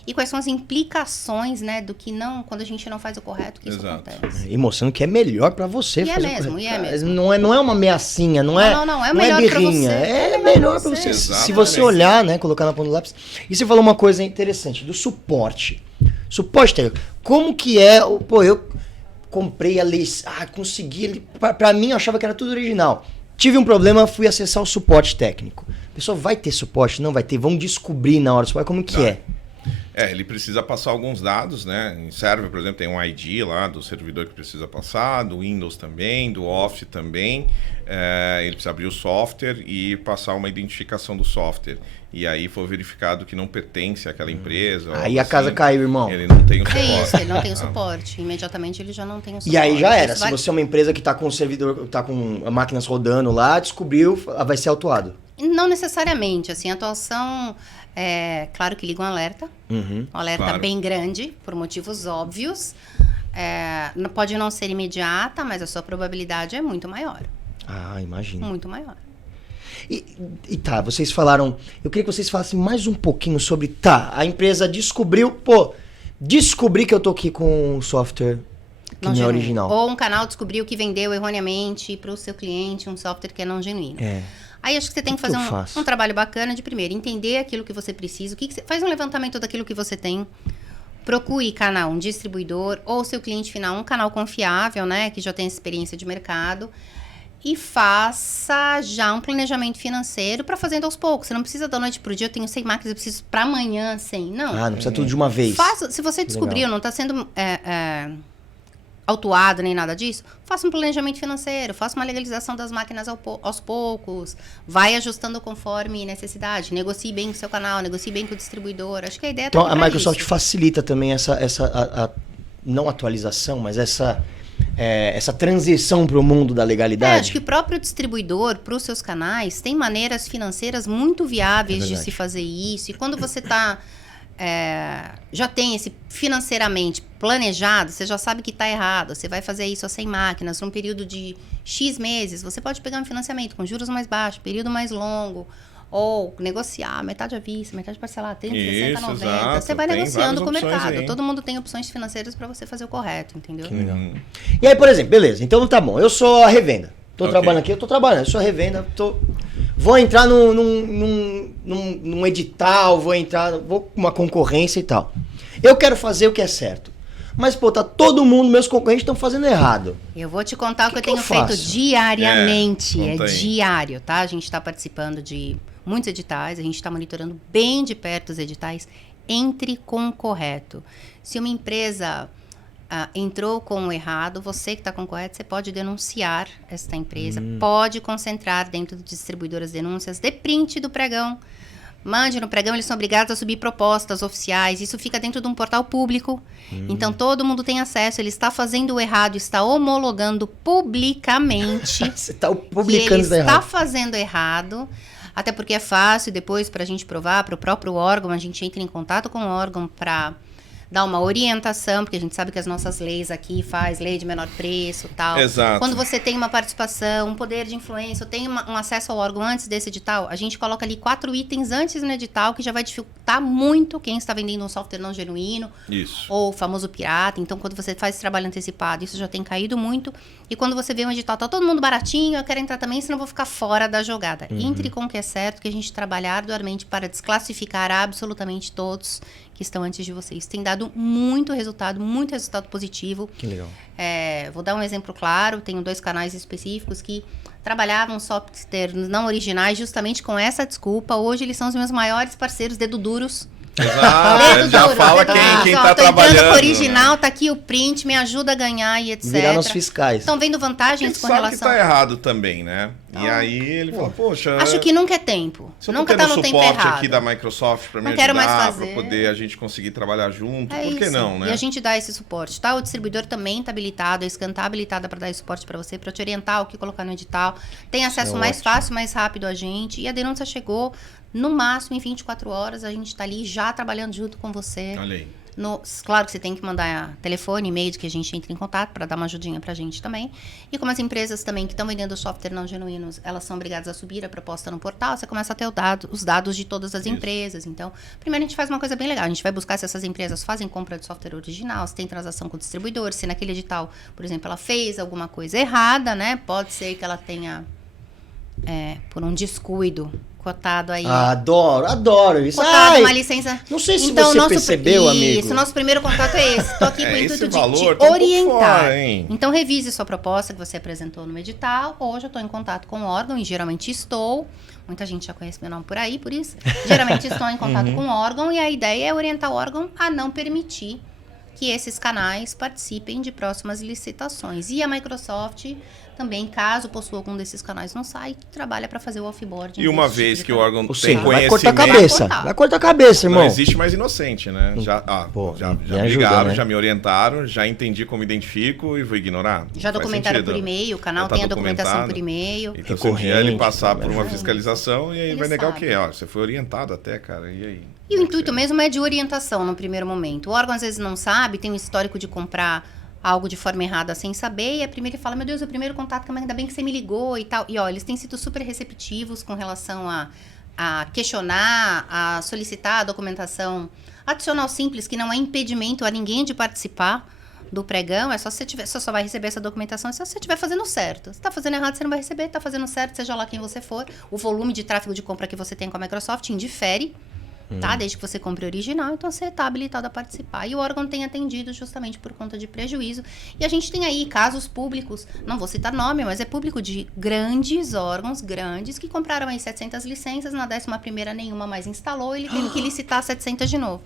E quais são as implicações, né? Do que não, quando a gente não faz o correto, que isso acontece. E mostrando que é melhor para você fazer o correto. É mesmo. Não é uma ameaçinha, não é melhor pra birrinha. você. É melhor para você. Exatamente. Se você olhar, né? Colocar na ponta do lápis. E você falou uma coisa interessante, do suporte. Suporte técnico. Como que é... Pô, eu comprei a lei, consegui, pra mim eu achava que era tudo original. Tive um problema, fui acessar o suporte técnico. A pessoa vai ter suporte? Não vai ter, vão descobrir na hora do suporte como que é. Ele precisa passar alguns dados, né? Em server, por exemplo, tem um ID lá do servidor que precisa passar, do Windows também, do Office também. Ele precisa abrir o software e passar uma identificação do software. E aí foi verificado que não pertence àquela empresa. Aí a casa caiu, irmão. Ele não tem o suporte. É isso, ele não tem o suporte. Imediatamente ele já não tem o suporte. E aí já era. Se você é uma empresa que tá com o servidor, tá com máquinas rodando lá, descobriu, vai ser autuado. Não necessariamente. Assim, a atuação... claro que liga um alerta. Um alerta bem grande, por motivos óbvios. Pode não ser imediata, mas a sua probabilidade é muito maior. Imagino. Muito maior. E tá, vocês falaram... Eu queria que vocês falassem mais um pouquinho sobre... a empresa descobriu... descobri que eu tô aqui com um software que não é original. Ou um canal descobriu que vendeu erroneamente para o seu cliente um software que é não genuíno. Aí acho que você tem que fazer um trabalho bacana de, primeiro, entender aquilo que você precisa. Faz um levantamento daquilo que você tem. Procure um distribuidor ou seu cliente final, um canal confiável, né? Que já tem experiência de mercado. e faça já um planejamento financeiro para fazendo aos poucos. Você não precisa da noite pro dia, eu tenho 100 máquinas, eu preciso para amanhã 100. Não. Ah, não precisa tudo de uma vez. Se você descobriu, não está sendo autuado nem nada disso, faça um planejamento financeiro, faça uma legalização das máquinas aos poucos, vai ajustando conforme necessidade, negocie bem com o seu canal, negocie bem com o distribuidor. Acho que a ideia Então, tá a Microsoft isso. facilita também não atualização, mas essa transição para o mundo da legalidade. Acho que o próprio distribuidor, para os seus canais, tem maneiras financeiras muito viáveis de se fazer isso. E quando você já tem esse financeiramente planejado, você já sabe que está errado, você vai fazer isso a 100 máquinas num período de X meses, você pode pegar um financiamento com juros mais baixos, período mais longo, ou negociar metade à vista, metade parcelada, 30, 60, 90. Exato. Você vai Tem negociando com o várias opções mercado. aí. Todo mundo tem opções financeiras para você fazer o correto, entendeu? Que legal. E aí, por exemplo, beleza, então tá bom, eu sou a revenda. Tô Ok. trabalhando aqui, eu tô trabalhando, eu sou a revenda, vou entrar num edital, vou com uma concorrência e tal. Eu quero fazer o que é certo. Mas, pô, tá todo mundo, meus concorrentes estão fazendo errado. Eu vou te contar o que eu que eu tenho feito faço? diariamente. Conta aí. Diário, tá? A gente está participando de muitos editais, a gente está monitorando bem de perto os editais. Entre com o correto. Se uma empresa entrou com o errado, você que está com o correto, você pode denunciar esta empresa, pode concentrar dentro do distribuidor as denúncias, dê print do pregão, mande no pregão, eles são obrigados a subir propostas oficiais, isso fica dentro de um portal público, então todo mundo tem acesso, ele está fazendo o errado, está homologando publicamente Você tá que publicando ele isso está errado. fazendo errado, até porque é fácil depois para a gente provar, para o próprio órgão, a gente entra em contato com o órgão para dar uma orientação, porque a gente sabe que as nossas leis aqui faz lei de menor preço e tal. Exato. Quando você tem uma participação, um poder de influência, ou tem um acesso ao órgão antes desse edital, a gente coloca ali 4 itens antes no edital, que já vai dificultar muito quem está vendendo um software não genuíno, Isso. ou o famoso pirata. Então, quando você faz esse trabalho antecipado, isso já tem caído muito. E quando você vê um edital, tá todo mundo baratinho, eu quero entrar também, senão eu vou ficar fora da jogada. Entre com o que é certo, que a gente trabalha arduamente para desclassificar absolutamente todos que estão antes de vocês. Tem dado muito resultado positivo. Que legal. Vou dar um exemplo claro, tenho 2 canais específicos que trabalhavam software não originais justamente com essa desculpa. Hoje eles são os meus maiores parceiros, dedo duros. Exato. Já fala quem tá Tô entrando trabalhando. com o original, tá aqui o print, me ajuda a ganhar e etc. Virar nos fiscais. Estão vendo Ele vantagens com sabe que relação... tá errado também, né? E aí ele fala, poxa... Acho que nunca é tempo. Se eu Nunca tô tá tendo no tempo suporte errado. aqui da Microsoft pra me Não quero mais ajudar, fazer. pra poder a gente conseguir trabalhar junto, É por que isso. não, né? E a gente dá esse suporte, tá? O distribuidor também tá habilitado, a Scan tá habilitada para dar esse suporte para você, para te orientar o que colocar no edital. Tem acesso mais ótimo. fácil, mais rápido a gente. E a denúncia chegou, no máximo, em 24 horas, a gente tá ali já trabalhando junto com você. Olha aí. Claro que você tem que mandar telefone, e-mail, que a gente entre em contato para dar uma ajudinha pra gente também. E como as empresas também que estão vendendo software não genuínos, elas são obrigadas a subir a proposta no portal, você começa a ter os dados de todas as empresas. Então, primeiro a gente faz uma coisa bem legal, a gente vai buscar se essas empresas fazem compra de software original, se tem transação com o distribuidor, se naquele edital, por exemplo, ela fez alguma coisa errada, né? Pode ser que ela tenha, por um descuido, cotado aí... Adoro isso. Cotado uma licença. Não sei se Então, você percebeu, amigo. Isso, nosso primeiro contato é esse. Estou aqui com o Esse intuito de valor te tá um pouco orientar. fora, hein? Então, revise sua proposta que você apresentou no edital. Hoje eu estou em contato com o órgão e geralmente estou. Muita gente já conhece meu nome por aí, por isso. Geralmente estou em contato com o órgão e a ideia é orientar o órgão a não permitir que esses canais participem de próximas licitações. E a Microsoft também, caso possua algum desses canais no site, trabalha para fazer o offboarding. E uma desse tipo vez de que o canal. órgão Ou tem seja, vai conhecimento... cortar a cabeça. Vai Vai cortar a cabeça, irmão. Não existe mais inocente, né? Já me me ajuda, ligaram, né? já me orientaram, já entendi como identifico e vou ignorar. Já Faz documentaram sentido. por e-mail, o canal Já tá tem a documentação documentado. por e-mail. Então, se um dia ele Recorrente, passar por uma né? fiscalização, e aí Ele vai negar sabe. o quê? Ó, você foi orientado até, cara, e aí? E o intuito mesmo é de orientação no primeiro momento. O órgão às vezes não sabe, tem um histórico de comprar algo de forma errada sem saber, e a primeira ele fala, meu Deus, é o primeiro contato, ainda bem que você me ligou e tal. E ó, eles têm sido super receptivos com relação a questionar, a solicitar a documentação adicional simples, que não é impedimento a ninguém de participar do pregão, é só você só vai receber essa documentação se você estiver fazendo certo. Se está fazendo errado, você não vai receber, está fazendo certo, seja lá quem você for. O volume de tráfego de compra que você tem com a Microsoft indifere. tá? Desde que você compre original, então você está habilitado a participar. E o órgão tem atendido justamente por conta de prejuízo. E a gente tem aí casos públicos, não vou citar nome, mas é público de grandes órgãos, grandes, que compraram aí 700 licenças, na 11ª nenhuma mais instalou, ele teve que licitar 700 de novo.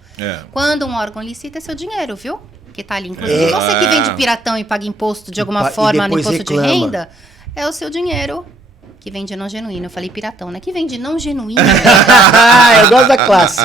Quando um órgão licita, é seu dinheiro, viu? Que tá ali. Inclusive, você que vende piratão e paga imposto de alguma forma no imposto de renda, é o seu dinheiro. Que vende não genuíno. Eu falei piratão, né? Que vende não genuíno. Eu gosto da classe.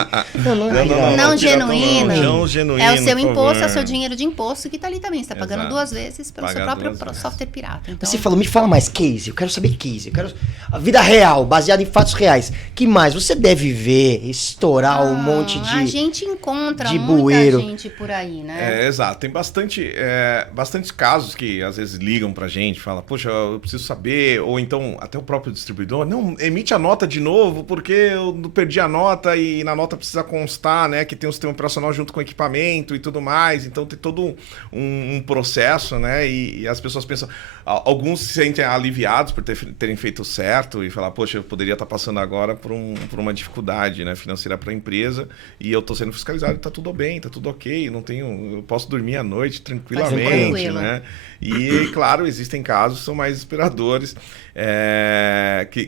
Não genuíno. Não genuíno. É o seu imposto, é o seu dinheiro de imposto que tá ali também. Você tá pagando 2 vezes pelo seu próprio software pirata. Então... Você falou, me fala mais, case. Eu quero saber case. Eu quero a vida real, baseada em fatos reais. Que mais? Você deve ver, estourar um monte de a gente encontra de muita bueiro. gente por aí, né? Exato. Tem bastantes casos que às vezes ligam pra gente, fala, poxa, eu preciso saber, ou então até o próprio distribuidor, não, emite a nota de novo, porque eu perdi a nota e na nota precisa constar, né, que tem um sistema operacional junto com o equipamento e tudo mais, então tem todo um processo, né, e as pessoas pensam, alguns se sentem aliviados por terem feito certo e falar, poxa, eu poderia estar passando agora por uma dificuldade, né, financeira para a empresa e eu estou sendo fiscalizado, está tudo bem, está tudo ok, eu posso dormir à noite tranquilamente, né, e claro, existem casos que são mais inspiradores,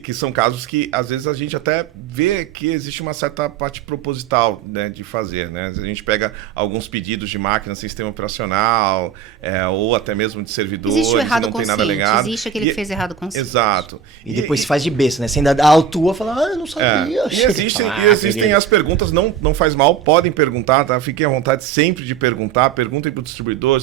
que são casos que às vezes a gente até vê que existe uma certa parte proposital, né, de fazer, né? A gente pega alguns pedidos de máquina sem sistema operacional, ou até mesmo de servidores, existe o errado não tem nada legado. Existe aquele que fez errado consciente. Exato. E depois se faz de besta, né? Você ainda autua e fala, eu não sabia. E existem as perguntas, não faz mal, podem perguntar, tá? Fiquem à vontade sempre de perguntar, perguntem para o distribuidor,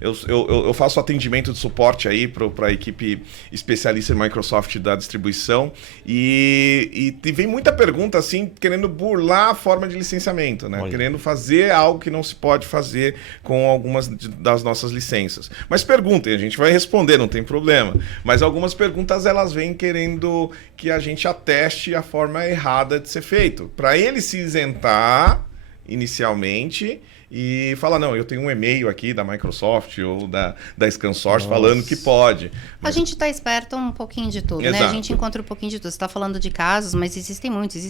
eu faço atendimento de suporte aí para a equipe especialista em Microsoft da distribuição e vem muita pergunta assim, querendo burlar a forma de licenciamento, né? Querendo fazer algo que não se pode fazer com algumas das nossas licenças. Mas perguntem, a gente vai responder, não tem problema. Mas algumas perguntas elas vêm querendo que a gente ateste a forma errada de ser feito. Para ele se isentar inicialmente e fala, não, eu tenho um e-mail aqui da Microsoft ou da ScanSource falando que pode. A gente está esperto um pouquinho de tudo, né? A gente encontra um pouquinho de tudo. Você está falando de casos, mas existem muitos.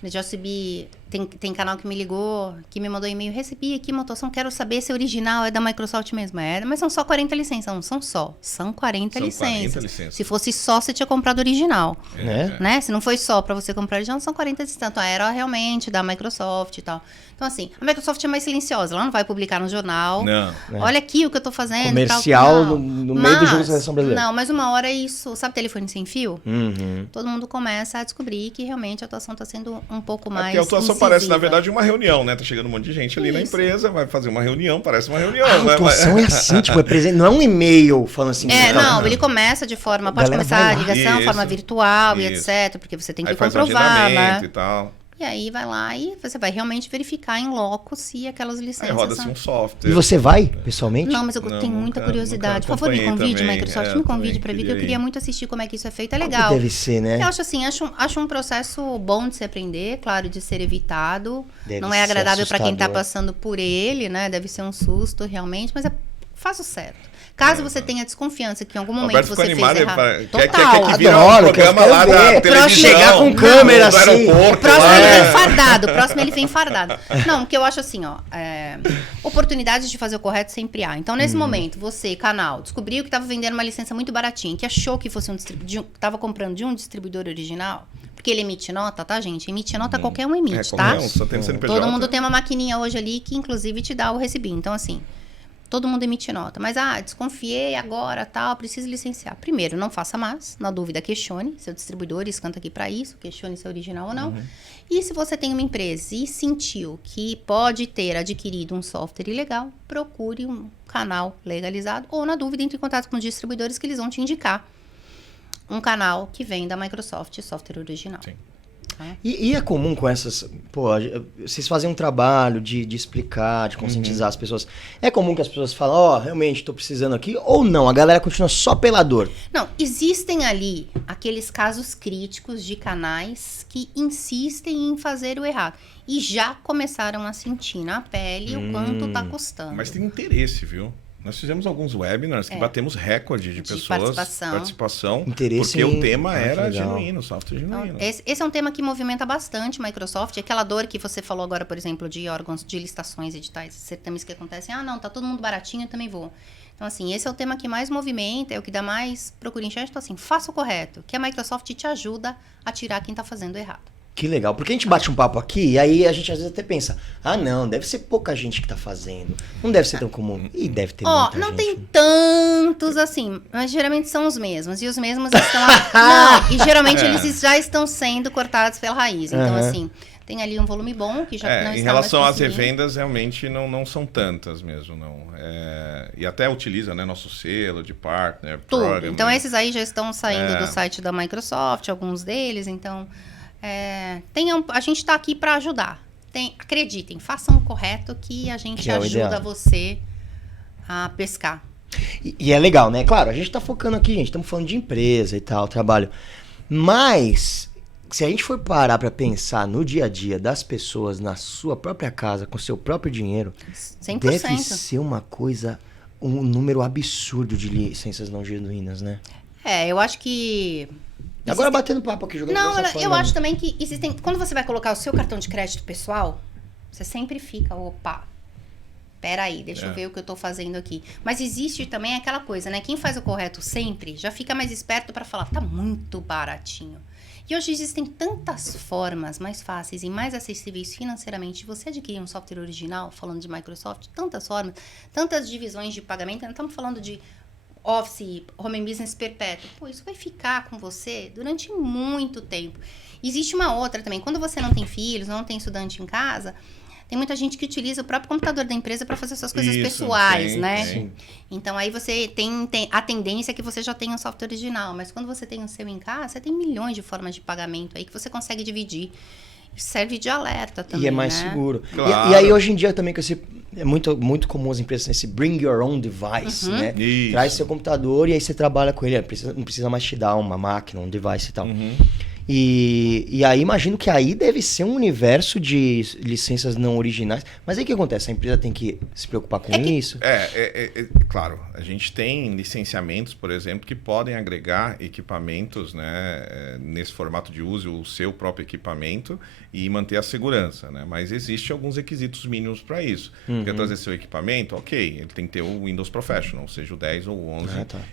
Eu já recebi, tem canal que me ligou, que me mandou e-mail, recebi aqui uma atuação, quero saber se o original é da Microsoft mesmo. Mas são só 40 licenças. Não são só, são 40 licenças. Se fosse só, você tinha comprado original. Né? Se não foi só para você comprar original, são 40 licenças. Então, era realmente da Microsoft e tal. Então, assim, a Microsoft é mais silenciosa. Ela não vai publicar no jornal. Não. Olha aqui o que eu tô fazendo. Comercial no meio do jogo da seleção brasileira. Não, mas uma hora isso... Sabe telefone sem fio? Uhum. Todo mundo começa a descobrir que realmente a atuação está sendo um pouco mais porque a atuação incisiva. parece, na verdade, uma reunião, né? Tá chegando um monte de gente ali na empresa, vai fazer uma reunião, parece uma reunião. A atuação é assim, tipo, não é um e-mail falando assim. Não, ele começa de forma... Pode começar a ligação, forma virtual e etc. Porque você tem que comprovar, né? E tal. E aí vai lá e você vai realmente verificar em loco se aquelas licenças... Aí roda-se um software. E você vai, pessoalmente? Não, mas eu tenho muita curiosidade. Por favor, me convide, Microsoft, me convide para vir, que eu queria muito assistir como é que isso é feito. É legal. Deve ser, né? Eu acho assim, acho um processo bom de se aprender, claro, de ser evitado. Não é agradável para quem está passando por ele, né? Deve ser um susto, realmente, mas faça o certo. Caso você tenha desconfiança que em algum momento você fez errado. Total. Quer que vira um programa lá da televisão. Chegar com câmera assim. O próximo ele vem fardado. Não, porque eu acho assim, oportunidades de fazer o correto sempre há. Então, nesse momento, você, canal, descobriu que estava vendendo uma licença muito baratinha, que achou que fosse estava comprando de um distribuidor original, porque ele emite nota, tá, gente? Emite nota, qualquer um emite, tá? Só tem CNPJ. Todo mundo tem uma maquininha hoje ali que, inclusive, te dá o recibinho. Então, assim... Todo mundo emite nota. Mas, desconfiei agora, tal, preciso licenciar. Primeiro, não faça mais. Na dúvida, questione seu distribuidor, escanta aqui para isso, questione se é original ou não. E se você tem uma empresa e sentiu que pode ter adquirido um software ilegal, procure um canal legalizado ou, na dúvida, entre em contato com os distribuidores que eles vão te indicar um canal que vem da Microsoft, software original. Sim. E é comum com essas... Pô, vocês fazem um trabalho de explicar, de conscientizar as pessoas. É comum que as pessoas falam, realmente, tô precisando aqui, ou não? A galera continua só pela dor? Não, existem ali aqueles casos críticos de canais que insistem em fazer o errado. E já começaram a sentir na pele o quanto tá custando. Mas tem interesse, viu? Nós fizemos alguns webinars que batemos recorde de pessoas, participação interesse porque o tema era legal. genuíno, software genuíno. Esse é um tema que movimenta bastante a Microsoft. Aquela dor que você falou agora, por exemplo, de órgãos de licitações, editais, certames que acontecem. Não, tá todo mundo baratinho, eu também vou. Então, assim, esse é o tema que mais movimenta, é o que dá mais procura em gente. Então, assim, faça o correto, que a Microsoft te ajuda a tirar quem tá fazendo errado. Que legal, porque a gente bate um papo aqui e aí a gente às vezes até pensa, não, deve ser pouca gente que tá fazendo, não deve ser tão comum. E deve ter muita não gente. tem tantos assim, mas geralmente são os mesmos, e os mesmos estão não, e geralmente eles já estão sendo cortados pela raiz. Então, assim, tem ali um volume bom que já não está em relação mais às revendas, realmente não são tantas mesmo, não. E até utiliza, né, nosso selo de partner, tudo. program, Então, esses aí já estão saindo do site da Microsoft, alguns deles, então... a gente está aqui para ajudar. Acreditem, façam o correto que a gente ajuda você a pescar. E é legal, né? Claro, a gente tá focando aqui, gente, estamos falando de empresa e tal, trabalho. Mas, se a gente for parar para pensar no dia a dia das pessoas na sua própria casa, com seu próprio dinheiro, 100%. deve ser uma coisa, um número absurdo de licenças não genuínas, né? Eu acho que... Agora batendo papo aqui, jogando Não, eu acho também que existem... Quando você vai colocar o seu cartão de crédito pessoal, você sempre fica, peraí, deixa eu ver o que eu tô fazendo aqui. Mas existe também aquela coisa, né? Quem faz o correto sempre, já fica mais esperto para falar, tá muito baratinho. E hoje existem tantas formas mais fáceis e mais acessíveis financeiramente de você adquirir um software original, falando de Microsoft, tantas formas, tantas divisões de pagamento, não estamos falando de... Office, Home Business perpétuo. Isso vai ficar com você durante muito tempo. Existe uma outra também. Quando você não tem filhos, não tem estudante em casa, tem muita gente que utiliza o próprio computador da empresa para fazer suas coisas pessoais, né? Sim. Então, aí você tem a tendência que você já tenha um software original. Mas quando você tem o seu em casa, você tem milhões de formas de pagamento aí que você consegue dividir. Serve de alerta também, e é mais né? seguro. Claro. E aí, hoje em dia, também, com esse, é muito comum as empresas terem esse bring your own device, né? Isso. Traz seu computador e aí você trabalha com ele. Não precisa mais te dar uma máquina, um device e tal. E aí, imagino que aí deve ser um universo de licenças não originais. Mas aí o que acontece? A empresa tem que se preocupar com isso? Claro, a gente tem licenciamentos, por exemplo, que podem agregar equipamentos, né, nesse formato de uso, o seu próprio equipamento e manter a segurança, né? Mas existem alguns requisitos mínimos para isso. Quer trazer seu equipamento? Ok, ele tem que ter o Windows Professional, seja o 10 ou o 11,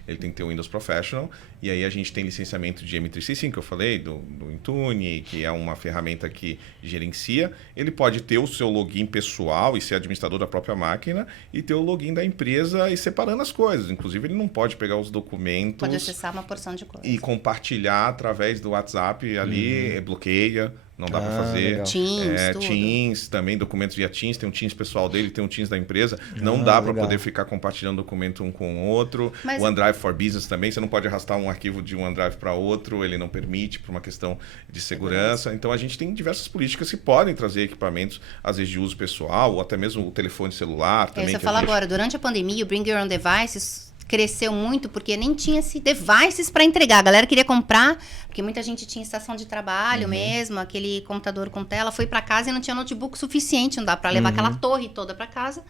ele tem que ter o Windows Professional. E aí a gente tem licenciamento de M365, que eu falei, do Intune, que é uma ferramenta que gerencia. Ele pode ter o seu login pessoal e ser administrador da própria máquina e ter o login da empresa e separando as coisas. Inclusive, ele não pode pegar os documentos... Pode acessar uma porção de coisas. E compartilhar através do WhatsApp ali, bloqueia. Não dá para fazer. Teams, também documentos via Teams. Tem um Teams pessoal dele, tem um Teams da empresa. Não dá para poder ficar compartilhando documento um com o outro. Mas... O OneDrive for Business também. Você não pode arrastar um arquivo de um OneDrive para outro. Ele não permite por uma questão de segurança. Então, a gente tem diversas políticas que podem trazer equipamentos, às vezes de uso pessoal, ou até mesmo o telefone celular. Também você fala agora, durante a pandemia, o Bring Your Own Devices cresceu muito porque nem tinha devices para entregar. A galera queria comprar, porque muita gente tinha estação de trabalho mesmo, aquele computador com tela, foi para casa e não tinha notebook suficiente, não dá para levar aquela torre toda para casa.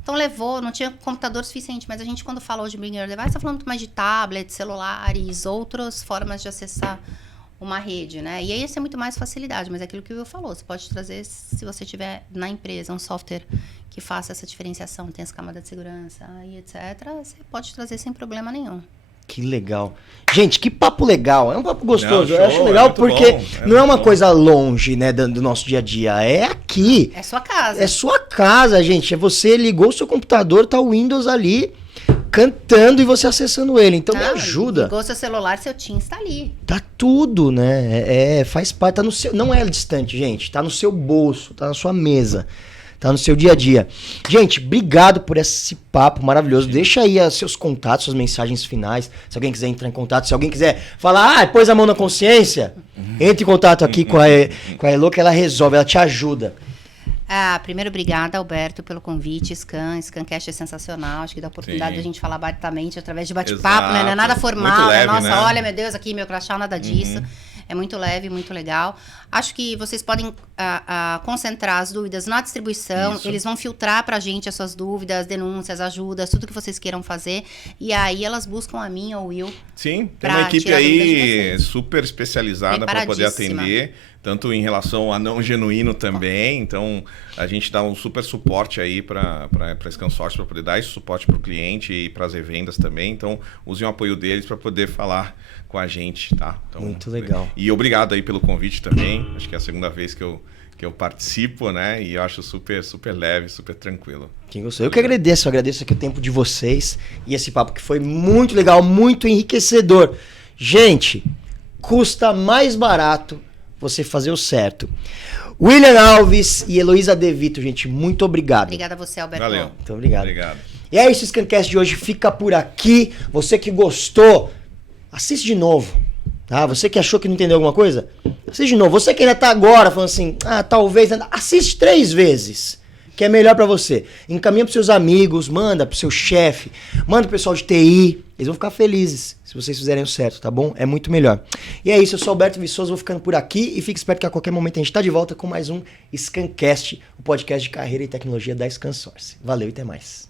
Então levou, não tinha computador suficiente, mas a gente quando falou de Bring Your Device, está falando muito mais de tablets, celulares, outras formas de acessar uma rede, né? E aí isso é muito mais facilidade, mas é aquilo que o Will falou, você pode trazer, se você tiver na empresa um software que faça essa diferenciação, tem as camadas de segurança e etc, você pode trazer sem problema nenhum. Que legal. Gente, que papo legal. É um papo gostoso. Eu acho é legal porque bom, não é uma coisa longe, né, do nosso dia a dia. É aqui. É sua casa. É sua casa, gente. É você ligou o seu computador, tá o Windows ali cantando e você acessando ele. Então me ajuda. Ligou seu celular, seu Teams tá ali. Tá tudo, né? Faz parte, tá no seu, não é distante, gente. Tá no seu bolso, tá na sua mesa. Tá no seu dia a dia. Gente, obrigado por esse papo maravilhoso. Deixa aí seus contatos, suas mensagens finais. Se alguém quiser entrar em contato, se alguém quiser falar, pôs a mão na consciência, entre em contato aqui com a Elo, que ela resolve, ela te ajuda. Primeiro, obrigada, Alberto, pelo convite. Scancast é sensacional. Acho que dá a oportunidade de a gente falar abertamente através de bate-papo, né? Não é nada formal, leve, nossa, né? olha, meu Deus, aqui, meu crachá, nada disso. É muito leve, muito legal. Acho que vocês podem concentrar as dúvidas na distribuição. Isso. Eles vão filtrar pra gente as suas dúvidas, denúncias, ajudas, tudo que vocês queiram fazer. E aí elas buscam a mim ou o Will. Sim, tem Pra uma equipe tirar dúvidas de aí vocês. super especializada para poder Preparadíssima. atender, tanto em relação a não genuíno também. Então, a gente dá um super suporte aí para esse consórcio, para poder dar esse suporte para o cliente e para as revendas também. Então, usem o apoio deles para poder falar com a gente, tá? Então, Muito legal. E obrigado aí pelo convite também. Acho que é a segunda vez que eu participo, né? E eu acho super, super leve, super tranquilo. Quem gostou? Eu que agradeço aqui o tempo de vocês e esse papo que foi muito legal, muito enriquecedor. Gente, custa mais barato você fazer o certo. William Alves e Heloísa De Vito, gente, muito obrigado. Obrigada a você, Alberto. Valeu. Muito obrigado. Obrigado. E é isso, o Scancast de hoje fica por aqui. Você que gostou, assiste de novo. Tá? Você que achou que não entendeu alguma coisa, assiste de novo. Você que ainda tá agora falando assim, talvez, assiste 3 vezes, que é melhor pra você. Encaminha pros seus amigos, manda pro seu chefe, manda pro pessoal de TI. Eles vão ficar felizes se vocês fizerem o certo, tá bom? É muito melhor. E é isso, eu sou Alberto Viçoso, vou ficando por aqui e fique esperto que a qualquer momento a gente tá de volta com mais um Scancast, o podcast de carreira e tecnologia da Scansource. Valeu e até mais.